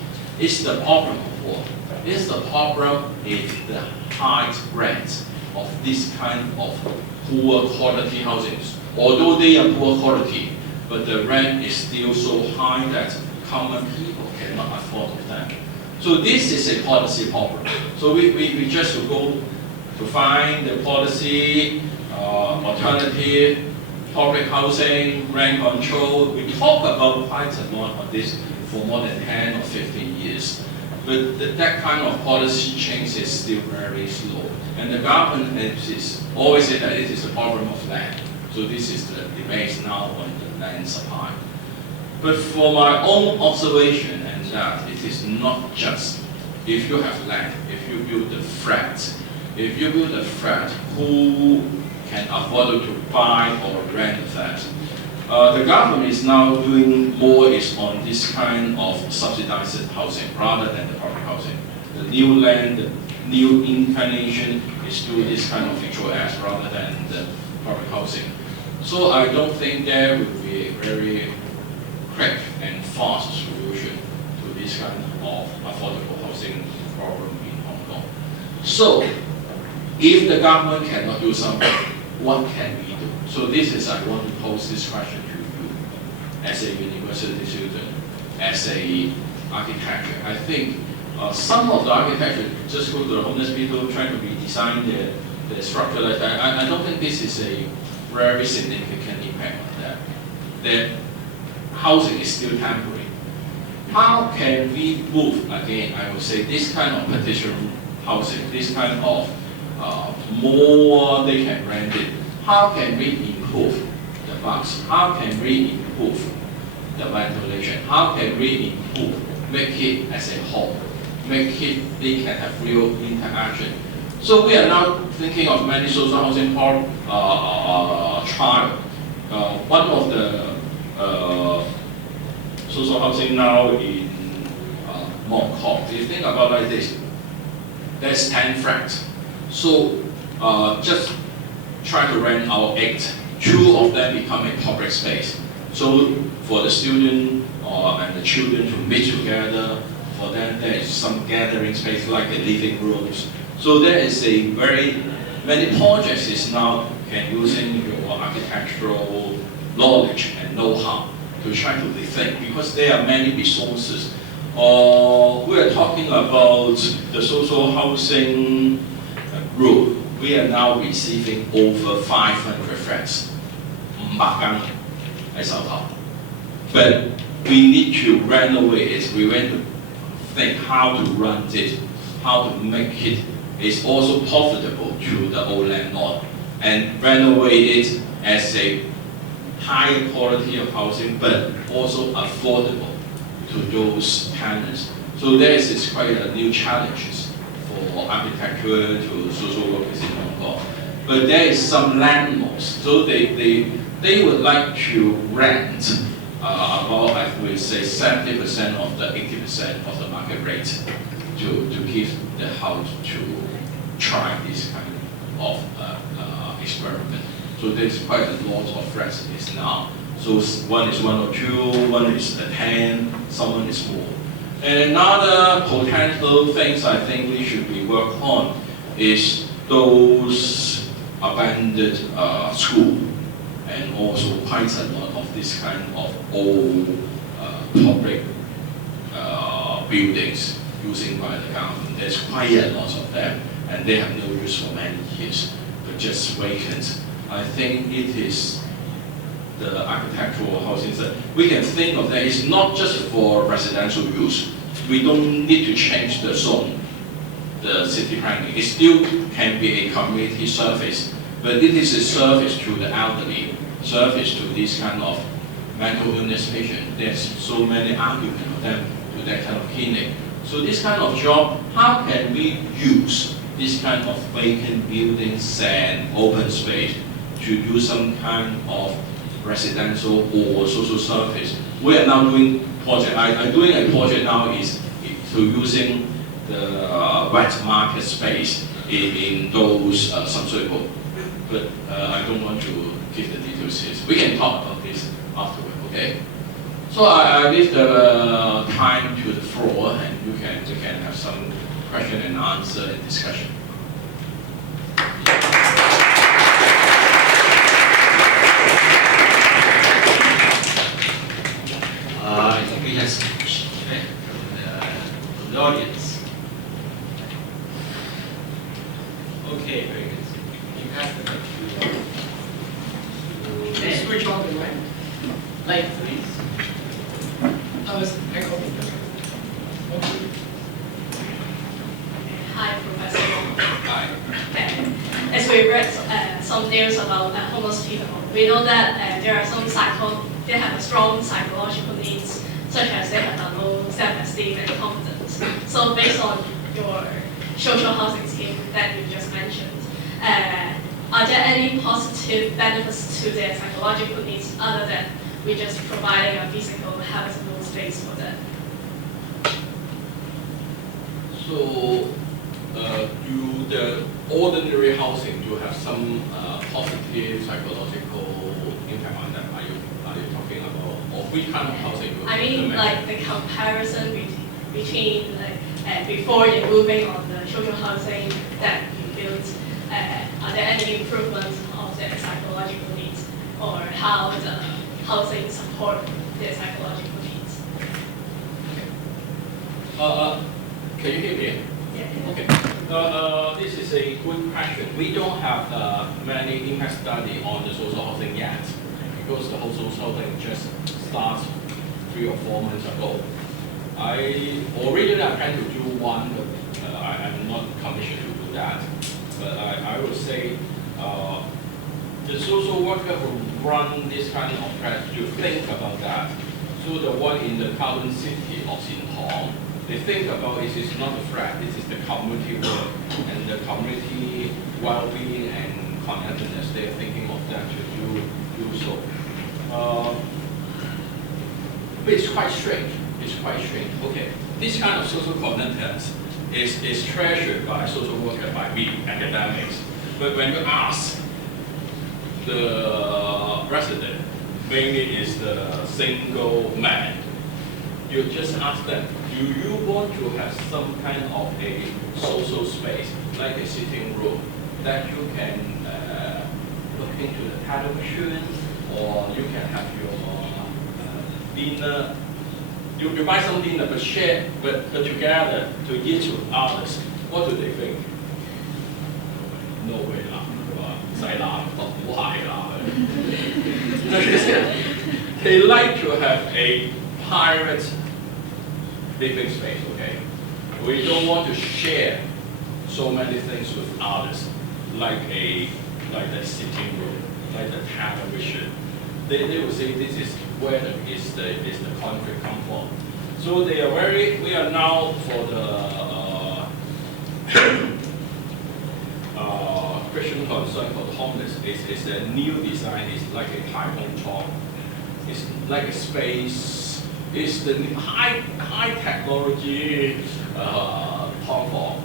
It's the problem of what? It's the problem is the high rent of this kind of poor quality housings. Although they are poor quality, but the rent is still so high that common people cannot afford them. So this is a policy problem. So we just go to find the policy, alternative, public housing, rent control. We talk about quite a lot of this for more than 10 or 15 years. But that kind of policy change is still very slow. And the government is always say that it is a problem of land. So this is the debate now on the land supply. But for my own observation, and that it is not just if you have land, if you build a flat, who can afford to buy or rent a flat? The government is now doing more is on this kind of subsidized housing rather than the public housing. The new land, the new inclination is do this kind of virtual as rather than the public housing. So I don't think there will be a very quick and fast solution to this kind of affordable housing problem in Hong Kong. So if the government cannot do something, what can we do? So this is, I want to pose this question to you as a university student, as a architecture. I think some of the architecture just go to the homeless people trying to redesign their structure like that. I don't think this is a very significant impact on that. The housing is still temporary. How can we move, again, I would say this kind of petition housing, this kind of more they can rent it. How can we improve the bugs? How can we improve the ventilation? How can we improve, make it as a whole, make it they can have real interaction? So we are now thinking of many social housing trial. One of the social housing now in Wong. If you think about like this, there's 10 flats. So just try to rent out 8. 2 of them become a public space. So for the student and the children to meet together, for them there is some gathering space like the living rooms. So there is a very many projects is now can using your architectural knowledge and know-how to try to rethink, because there are many resources. We are talking about the social housing group. We are now receiving over 500 flats, 500間喺手頭. But we need to renovate it. We want to think how to run it, how to make it is also profitable to the old landlord, and renovate it as a higher quality of housing, but also affordable to those tenants. So there is quite a new challenges for architecture to social workers in Hong Kong. But there is some landlords, so they would like to rent about, I would say, 70% of the 80% of the market rate to give the house to try this kind of experiment. So there's quite a lot of flats now. So one is 1 or 2, one is 10, someone is more. And another potential things I think we should be work on is those abandoned school, and also quite a lot of this kind of old public buildings using by the government. There's quite a lot of them, and they have no use for many years, but just vacant. I think it is the architectural housing that we can think of that is not just for residential use. We don't need to change the zone, the city planning. It still can be a community service, but it is a service to the elderly, service to this kind of mental illness patient. There's so many arguments of them to that kind of clinic. So this kind of job, how can we use this kind of vacant buildings and open space to do some kind of residential or social service? We are now doing project. I'm doing a project now is to using the wet market space in those Shui-Po. But I don't want to give the details here. We can talk about this afterward, okay? So I leave the time to the floor, and you can have some question and answer and discussion. I think we have some questions, right, from the audience. Okay, very good. You have the mic to Switch on the mic. light, please. Oh, it's echo. Okay. Hi, Professor Wong. Hi. As we read some news about homeless people, we know that there are some they have a strong psychological needs, such as they have a low self-esteem and confidence. So based on your social housing scheme that you just mentioned, are there any positive benefits to their psychological needs other than we just providing a physical habitable space for them? So, do the ordinary housing do have some positive psychological impact on them? Are you talking about, or which kind of housing? I mean, like the comparison between like before you moving on the social housing that you built, are there any improvements of their psychological needs, or how the housing support their psychological needs? Can you hear me? Yeah. Okay. This is a good question. We don't have many impact study on the social housing yet, because the whole social housing just started 3 or 4 months ago. I originally I plan to do one, but I'm not commissioned to do that. But I would say the social worker who run this kind of practice to think about that. So the one in the Kowloon city of Xintong, they think about it is not a threat, this is the community work and the community well-being and connectedness. They're thinking of that to do so. But it's quite strange. It's quite strange. Okay, this kind of social connectedness is treasured by social workers, by we academics. But when you ask the resident, mainly is the single man, you just ask them, do you want to have some kind of a social space, like a sitting room, that you can look into the television, or you can have your dinner. You buy some dinner, but share, but together to eat with others. What do they think? No way lah, 唔使啦，唔好係啦。They like to have a private living space, okay? We don't want to share so many things with others, like the sitting room, like the television. They will say this is where the conflict come from. So we are now for the Christian concern for the homeless. It's a new design. It's like a home talk. It's like a space. It's the high technology home for.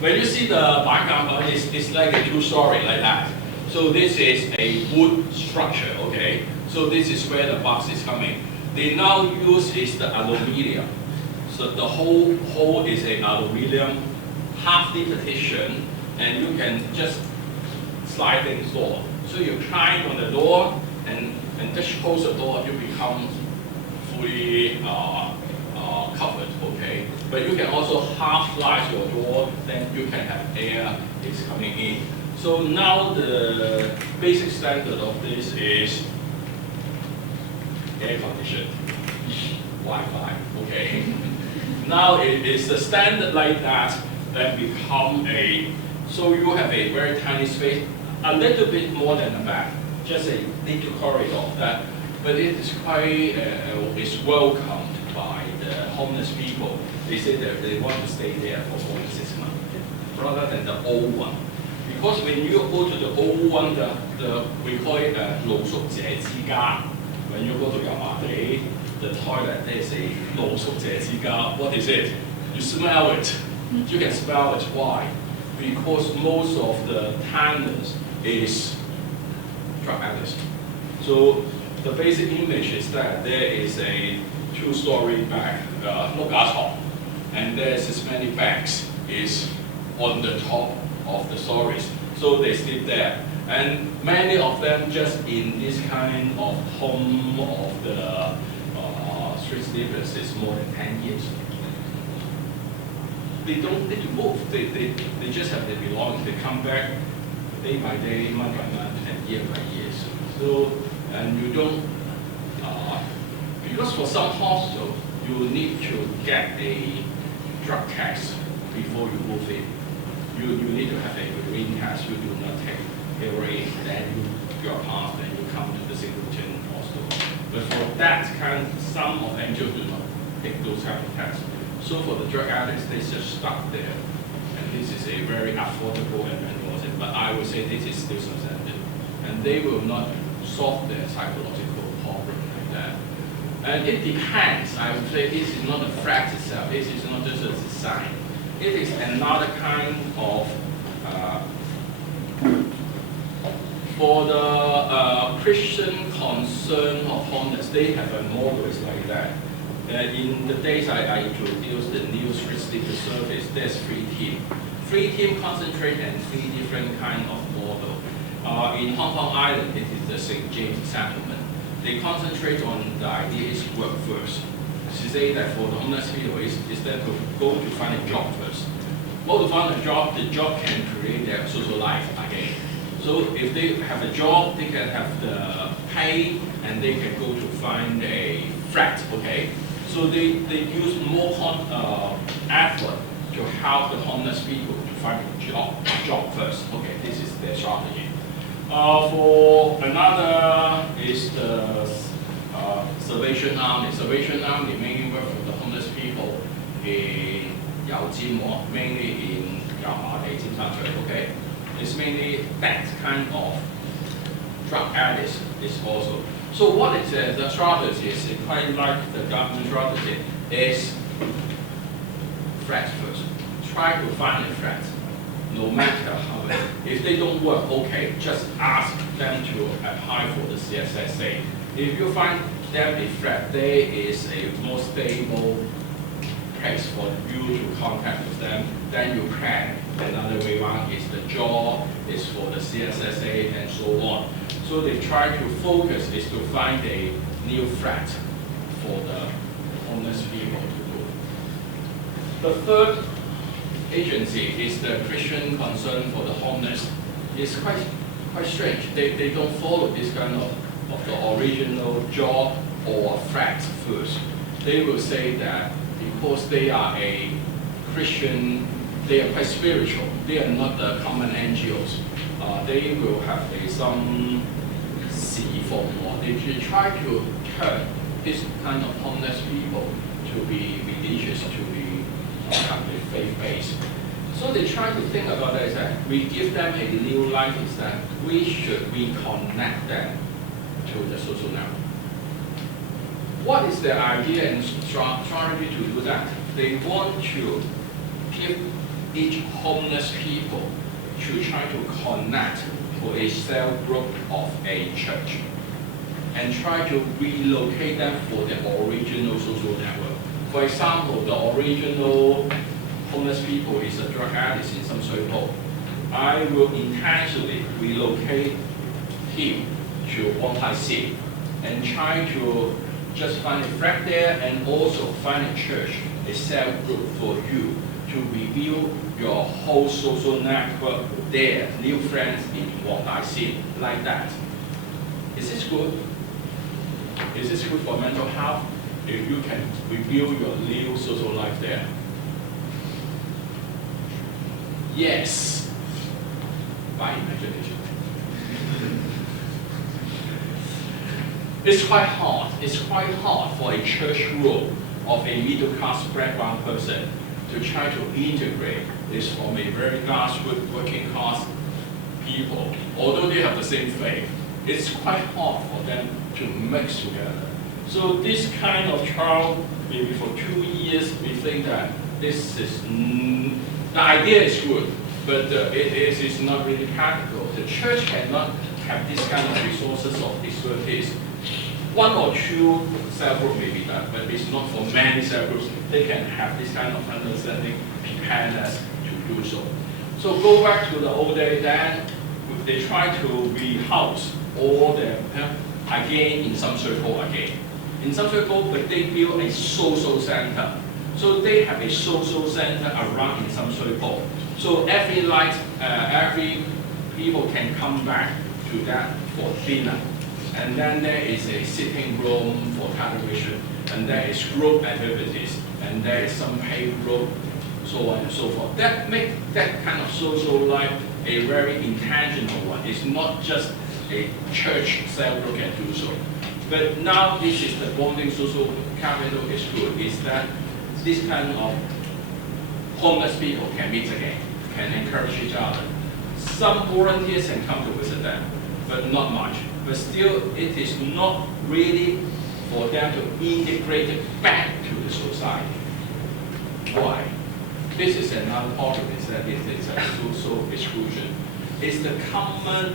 When you see the background, it's like a two-story like that. So this is a wood structure, okay? So this is where the box is coming. They now use is the aluminium. So the whole is a aluminium, half the partition, and you can just slide things door. So you climb on the door and just close the door, you become fully covered, okay? But you can also half slide your door, then you can have air is coming in. So now the basic standard of this is air conditioned, Wi-Fi, okay? Now it is the standard like that become so you have a very tiny space, a little bit more than a bath, just a little corridor that, but it is quite, is welcomed by the homeless people. They say that they want to stay there for more than 6 months, rather than the old one. Because when you go to the old one, we call it 露宿者之家. When you go to Yamate, the toilet, they say 露宿者之家. What is it? You smell it. You can smell it. Why? Because most of the tenants is drug addicts. So the basic image is that there is a two-story bag, and there's as many bags is on the top of the stories. So they sleep there. And many of them just in this kind of home of the street sleepers is more than 10 years. They don't need to move. They just have their belongings. They come back day by day, month by month, and year by year. So, and you don't, because for some hostels, you need to get a drug test before you move in. You need to have a urine test. You do not take heroin, then you're passed, then you come to the Singleton hostel. But for that kind, some of NGOs do not take those kind of tests. So for the drug addicts, they just stop there. And this is a very affordable and manual, but I would say this is still substantive. And they will not solve their psychological problem like that. And it depends. I would say this is not a fact itself. This is not just a design. It is another kind of, for the Christian concern of homeless, they have a model like that. In the days I introduced the new street sleeper service, there's 3 teams. 3 teams concentrate on 3 different kind of model. In Hong Kong Island, it is the St. James settlement. They concentrate on the idea is work first. She say that for the homeless people is that to go to find a job first. Go to find a job, the job can create their social life again. So if they have a job, they can have the pay and they can go to find a flat, okay? So they use more effort to help the homeless people to find a job first. Okay, this is their strategy. For another is the Salvation Army. Salvation Army mainly work for the homeless people in Yaojimo, mainly in Yaojimo, okay? It's mainly that kind of drug addicts is also. So what is the strategy is quite like the government strategy is threat first. Try to find a threat, no matter how. If they don't work, okay, just ask them to apply for the CSSA. If you find them a threat, there is a more stable place for you to contact with them. Then you plan another way around. Is the job, is for the CSSA, and so on. So they try to focus is to find a new threat for the homeless people to do. The third agency is the Christian Concern for the Homeless. It's quite strange. They don't follow this kind of the original job or threat first. They will say that because they are a Christian, they are quite spiritual. They are not the common NGOs. They will have some or they try to turn this kind of homeless people to be religious, to be faith-based. So they try to think about it is that we give them a new life is that we should reconnect them to the social network. What is their idea and strategy to do that? They want to give each homeless people to try to connect to a cell group of a church and try to relocate them for the original social network. For example, the original homeless people is a drug addict in some circle. I will intentionally relocate him to Wong and try to just find a flat there and also find a church, a cell group for you to rebuild your whole social network there, new friends in Wong like that. Is this good? Is this good for mental health? If you can rebuild your new social life there? Yes, by imagination. It's quite hard. It's quite hard for a church group of a middle class background person to try to integrate this from a very grassroots working class people. Although they have the same faith, it's quite hard for them to mix together. So this kind of trial, maybe for 2 years, we think that this is, the idea is good, but it is not really practical. The church cannot have this kind of resources of expertise. 1 or 2 cell groups may be done, but it's not for many cell groups. They can have this kind of understanding, preparedness to do so. So go back to the old day, then they try to rehouse all them again in some circle again. In some circle, but they build a social center. So they have a social center around in some circle. So every night, every people can come back to that for dinner. And then there is a sitting room for television, and there is group activities, and there is some paid group, so on and so forth. That makes that kind of social life a very intentional one. It's not just a church cell group can do so. But now this is the bonding social capital is good, is that this kind of homeless people can meet again, can encourage each other. Some volunteers can come to visit them, but not much. But still, it is not really for them to integrate it back to the society. Why? This is another problem, is that it is a social exclusion. It's the common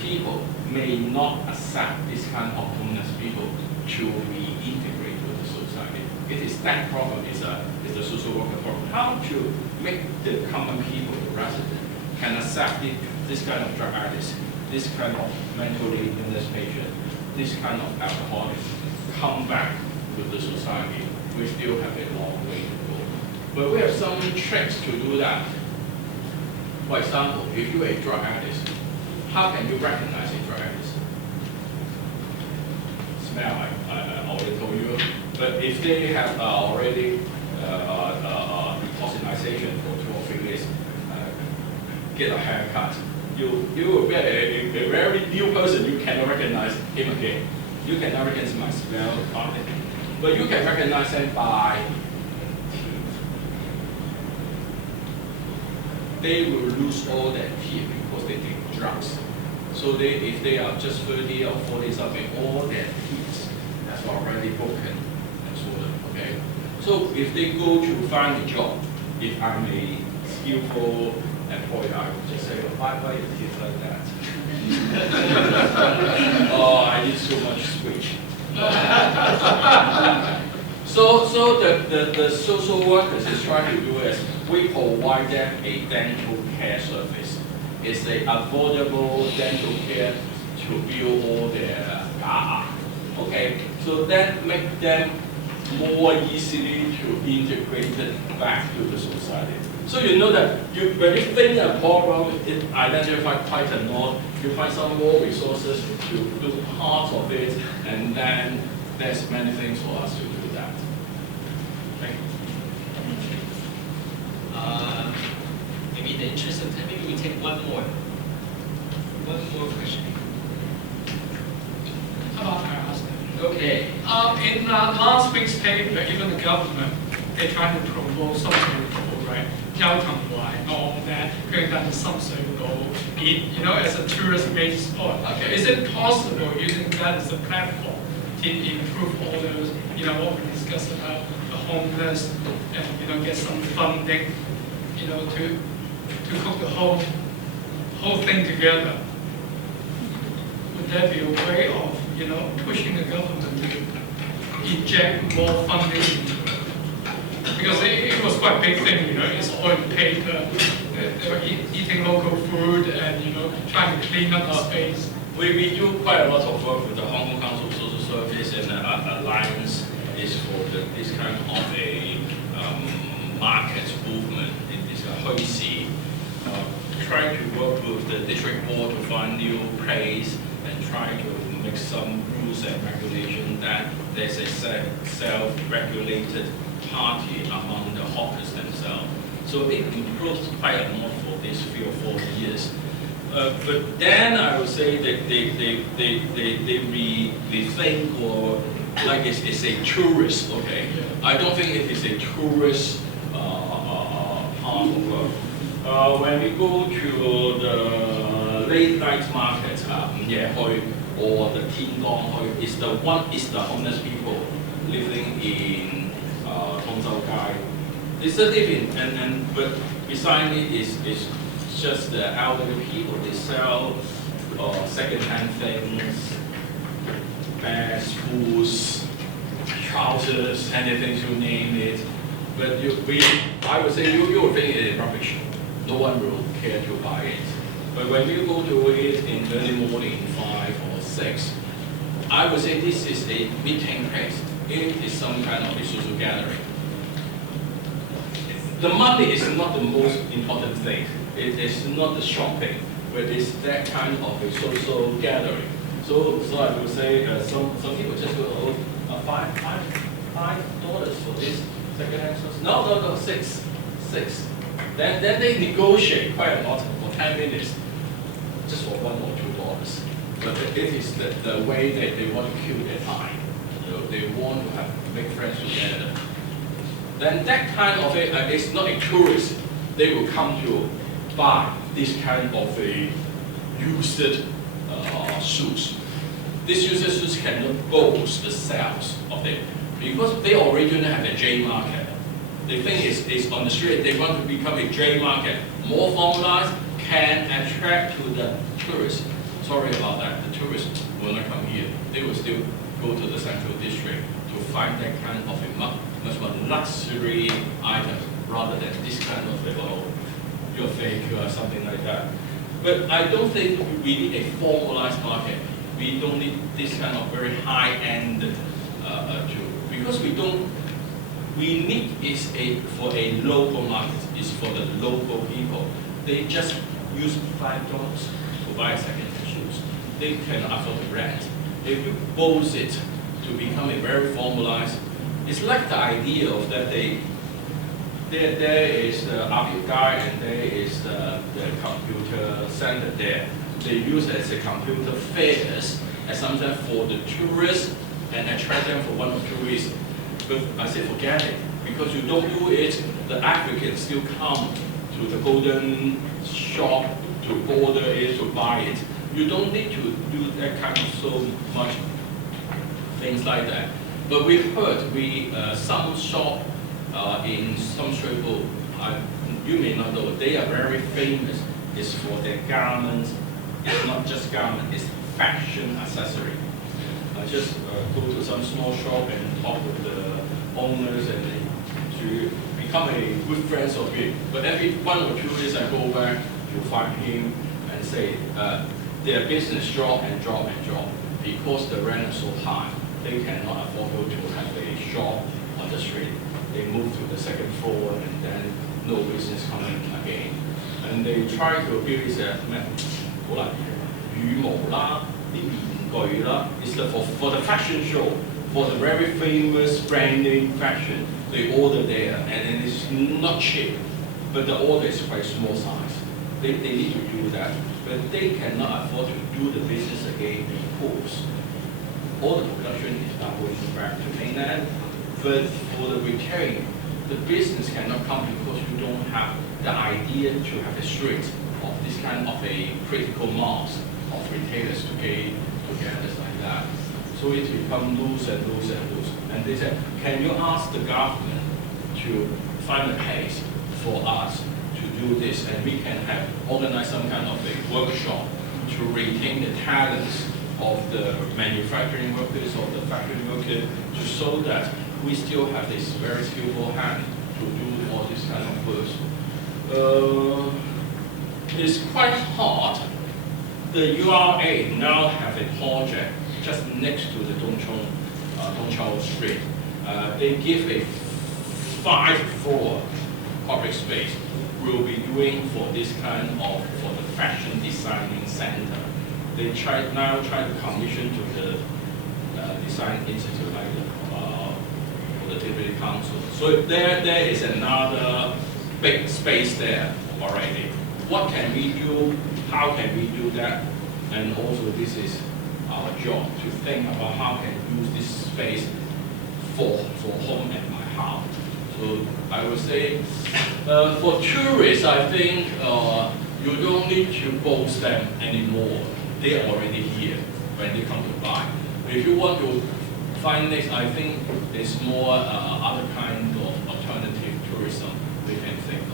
people may not accept this kind of homeless people to reintegrate with the society. It is that problem, is a social worker problem. How to make the common people, the resident, can accept this kind of drug addicts, this kind of mentally illness patient, this kind of alcoholic, come back to the society. We still have a long way to go. But we have some tricks to do that. For example, if you're a drug addict, how can you recognize a drug addict? Smell, I already told you. But if they have already deposit for 2 or 3 years, get a haircut, you will be a very new person. You cannot recognize him again. You cannot recognize my smell, but you can recognize them by teeth. They will lose all their teeth because they take drugs. So if they are just 30 or 40 something, all their teeth has already broken and swollen. Okay. So if they go to find a job, if I'm a skillful employer, I would just say, why your teeth like that? Oh, I need so much switch. So the social workers is trying to do is we provide them a dental care service. It's a affordable dental care to build all their okay, so that make them more easily to integrate it back to the society. So you know that when you think a problem, it identify quite a lot. You find some more resources to do part of it, and then there's many things for us to do that. Thank you. Maybe in the interest of time, maybe we take one more question. How about I ask them? Okay. In last week's paper, even the government, they're trying to promote something called, right, 交通位, all that, going down to some sort of, you know, as a tourist-based spot. Okay. Is it possible using that as a platform to improve all those, you know, what we discussed about the homeless, and, you know, get some funding, you know, to cook the whole thing together? Would that be a way of, you know, pushing the government to inject more funding into it? Because it was quite a big thing, you know, it's all in paper, they were eating local food and, you know, trying to clean up the space. We do quite a lot of work with the Hong Kong Council of Social Service, and Alliance is for this kind of a market movement. It is a CUSA, trying to work with the district board to find new place and try to make some rules and regulation that there's a self-regulated party among the hawkers themselves. So it improved quite a lot for these 3 or 4 years. But then I would say that they rethink, or like it's a tourist, okay? I don't think it is a tourist part of work. When we go to the late night market, or the Tin Gong, it's the homeless people living in Tongzhou Gai. It's a living, but beside it is just the elderly people. They sell second-hand things, bags, boots, trousers, anything you name it. But I would say you will think it is rubbish. No one will care to buy it. But when you go to it in early morning, 5 or 6, I would say this is a meeting place. It is some kind of a social gathering. The money is not the most important thing. It is not the shopping, but it's that kind of a social gathering. So I would say some people just go, $5 for this second-hand clothes. No, 6. Then they negotiate quite a lot for 10 minutes, just for $1 or $2. But it is the way that they want to kill their time. You know, they want to make friends together. Then that kind of it's not a tourist. They will come to buy this kind of a used shoes. These used shoes cannot boost the sales of them because they originally have a J market. The thing is on the street, they want to become a J market, more formalized, can attract to the tourists. Sorry about that, the tourists will not come here. They will still go to the central district to find that kind of a much more luxury item rather than this kind of your fake or something like that. But I don't think we need a formalized market. We don't need this kind of very high-end because we need is for a local market, is for the local people. They just use $5 to buy second-hand shoes. They can afford to rent. If you pose it to become a very formalized, it's like the idea of that there is the Abu Guy and there is the computer center there. They use it as a computer fairs as something for the tourists and attract them for 1 or 2 reasons. But I say forget it, because you don't do it, the Africans still come to the golden shop to order it, to buy it. You don't need to do that kind of so much things like that. But we heard some shop in some street food, you may not know, they are very famous. It's for their garments. It's not just garment, it's fashion accessory. I just go to some small shop and talk with the owners and to become a good friends of it. But every 1 or 2 years I go back to find him and say their business drop and drop and drop because the rent is so high. They cannot afford to have a shop on the street. They move to the 2nd floor and then no business coming again. And they try to build this 好難羽毛啦、啲面具啦 ，is for the fashion show, for the very famous brand name fashion. They order there, and it's not cheap, but the order is quite small size. They need to do that, but they cannot afford to do the business again because all the production is now going back to mainland. But for the retail, the business cannot come because you don't have the idea to have a street of this kind of a critical mass of retailers to get together like that. So it becomes loose and loose and loose. And they said, can you ask the government to find a place for us to do this, and we can have organize some kind of a workshop to retain the talents of the manufacturing workers or the factory workers, to show that we still have this very skillful hand to do all this kind of work. It's quite hard. The URA now have a project just next to the Dongchao Street. They give a 5-floor public space. We'll be doing for this kind of, for the fashion designing center. They now try to commission to the design institute like the Deputy Council. So there is another big space there already. What can we do? How can we do that? And also this is our job to think about how can we use this space for home and my house. So I would say for tourists, I think you don't need to boast them anymore. They are already here when they come to buy. But if you want to find next, I think there's more other kind of alternative tourism we can think of.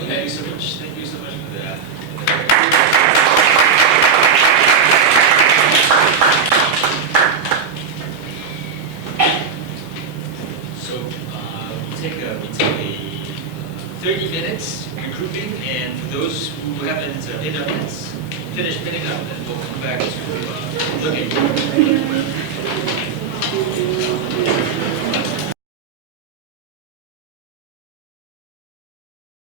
Thank you so much. Thank you so much for that. So we take a 30 minutes regrouping, and for those who haven't finished pinning up, then we'll come back to look at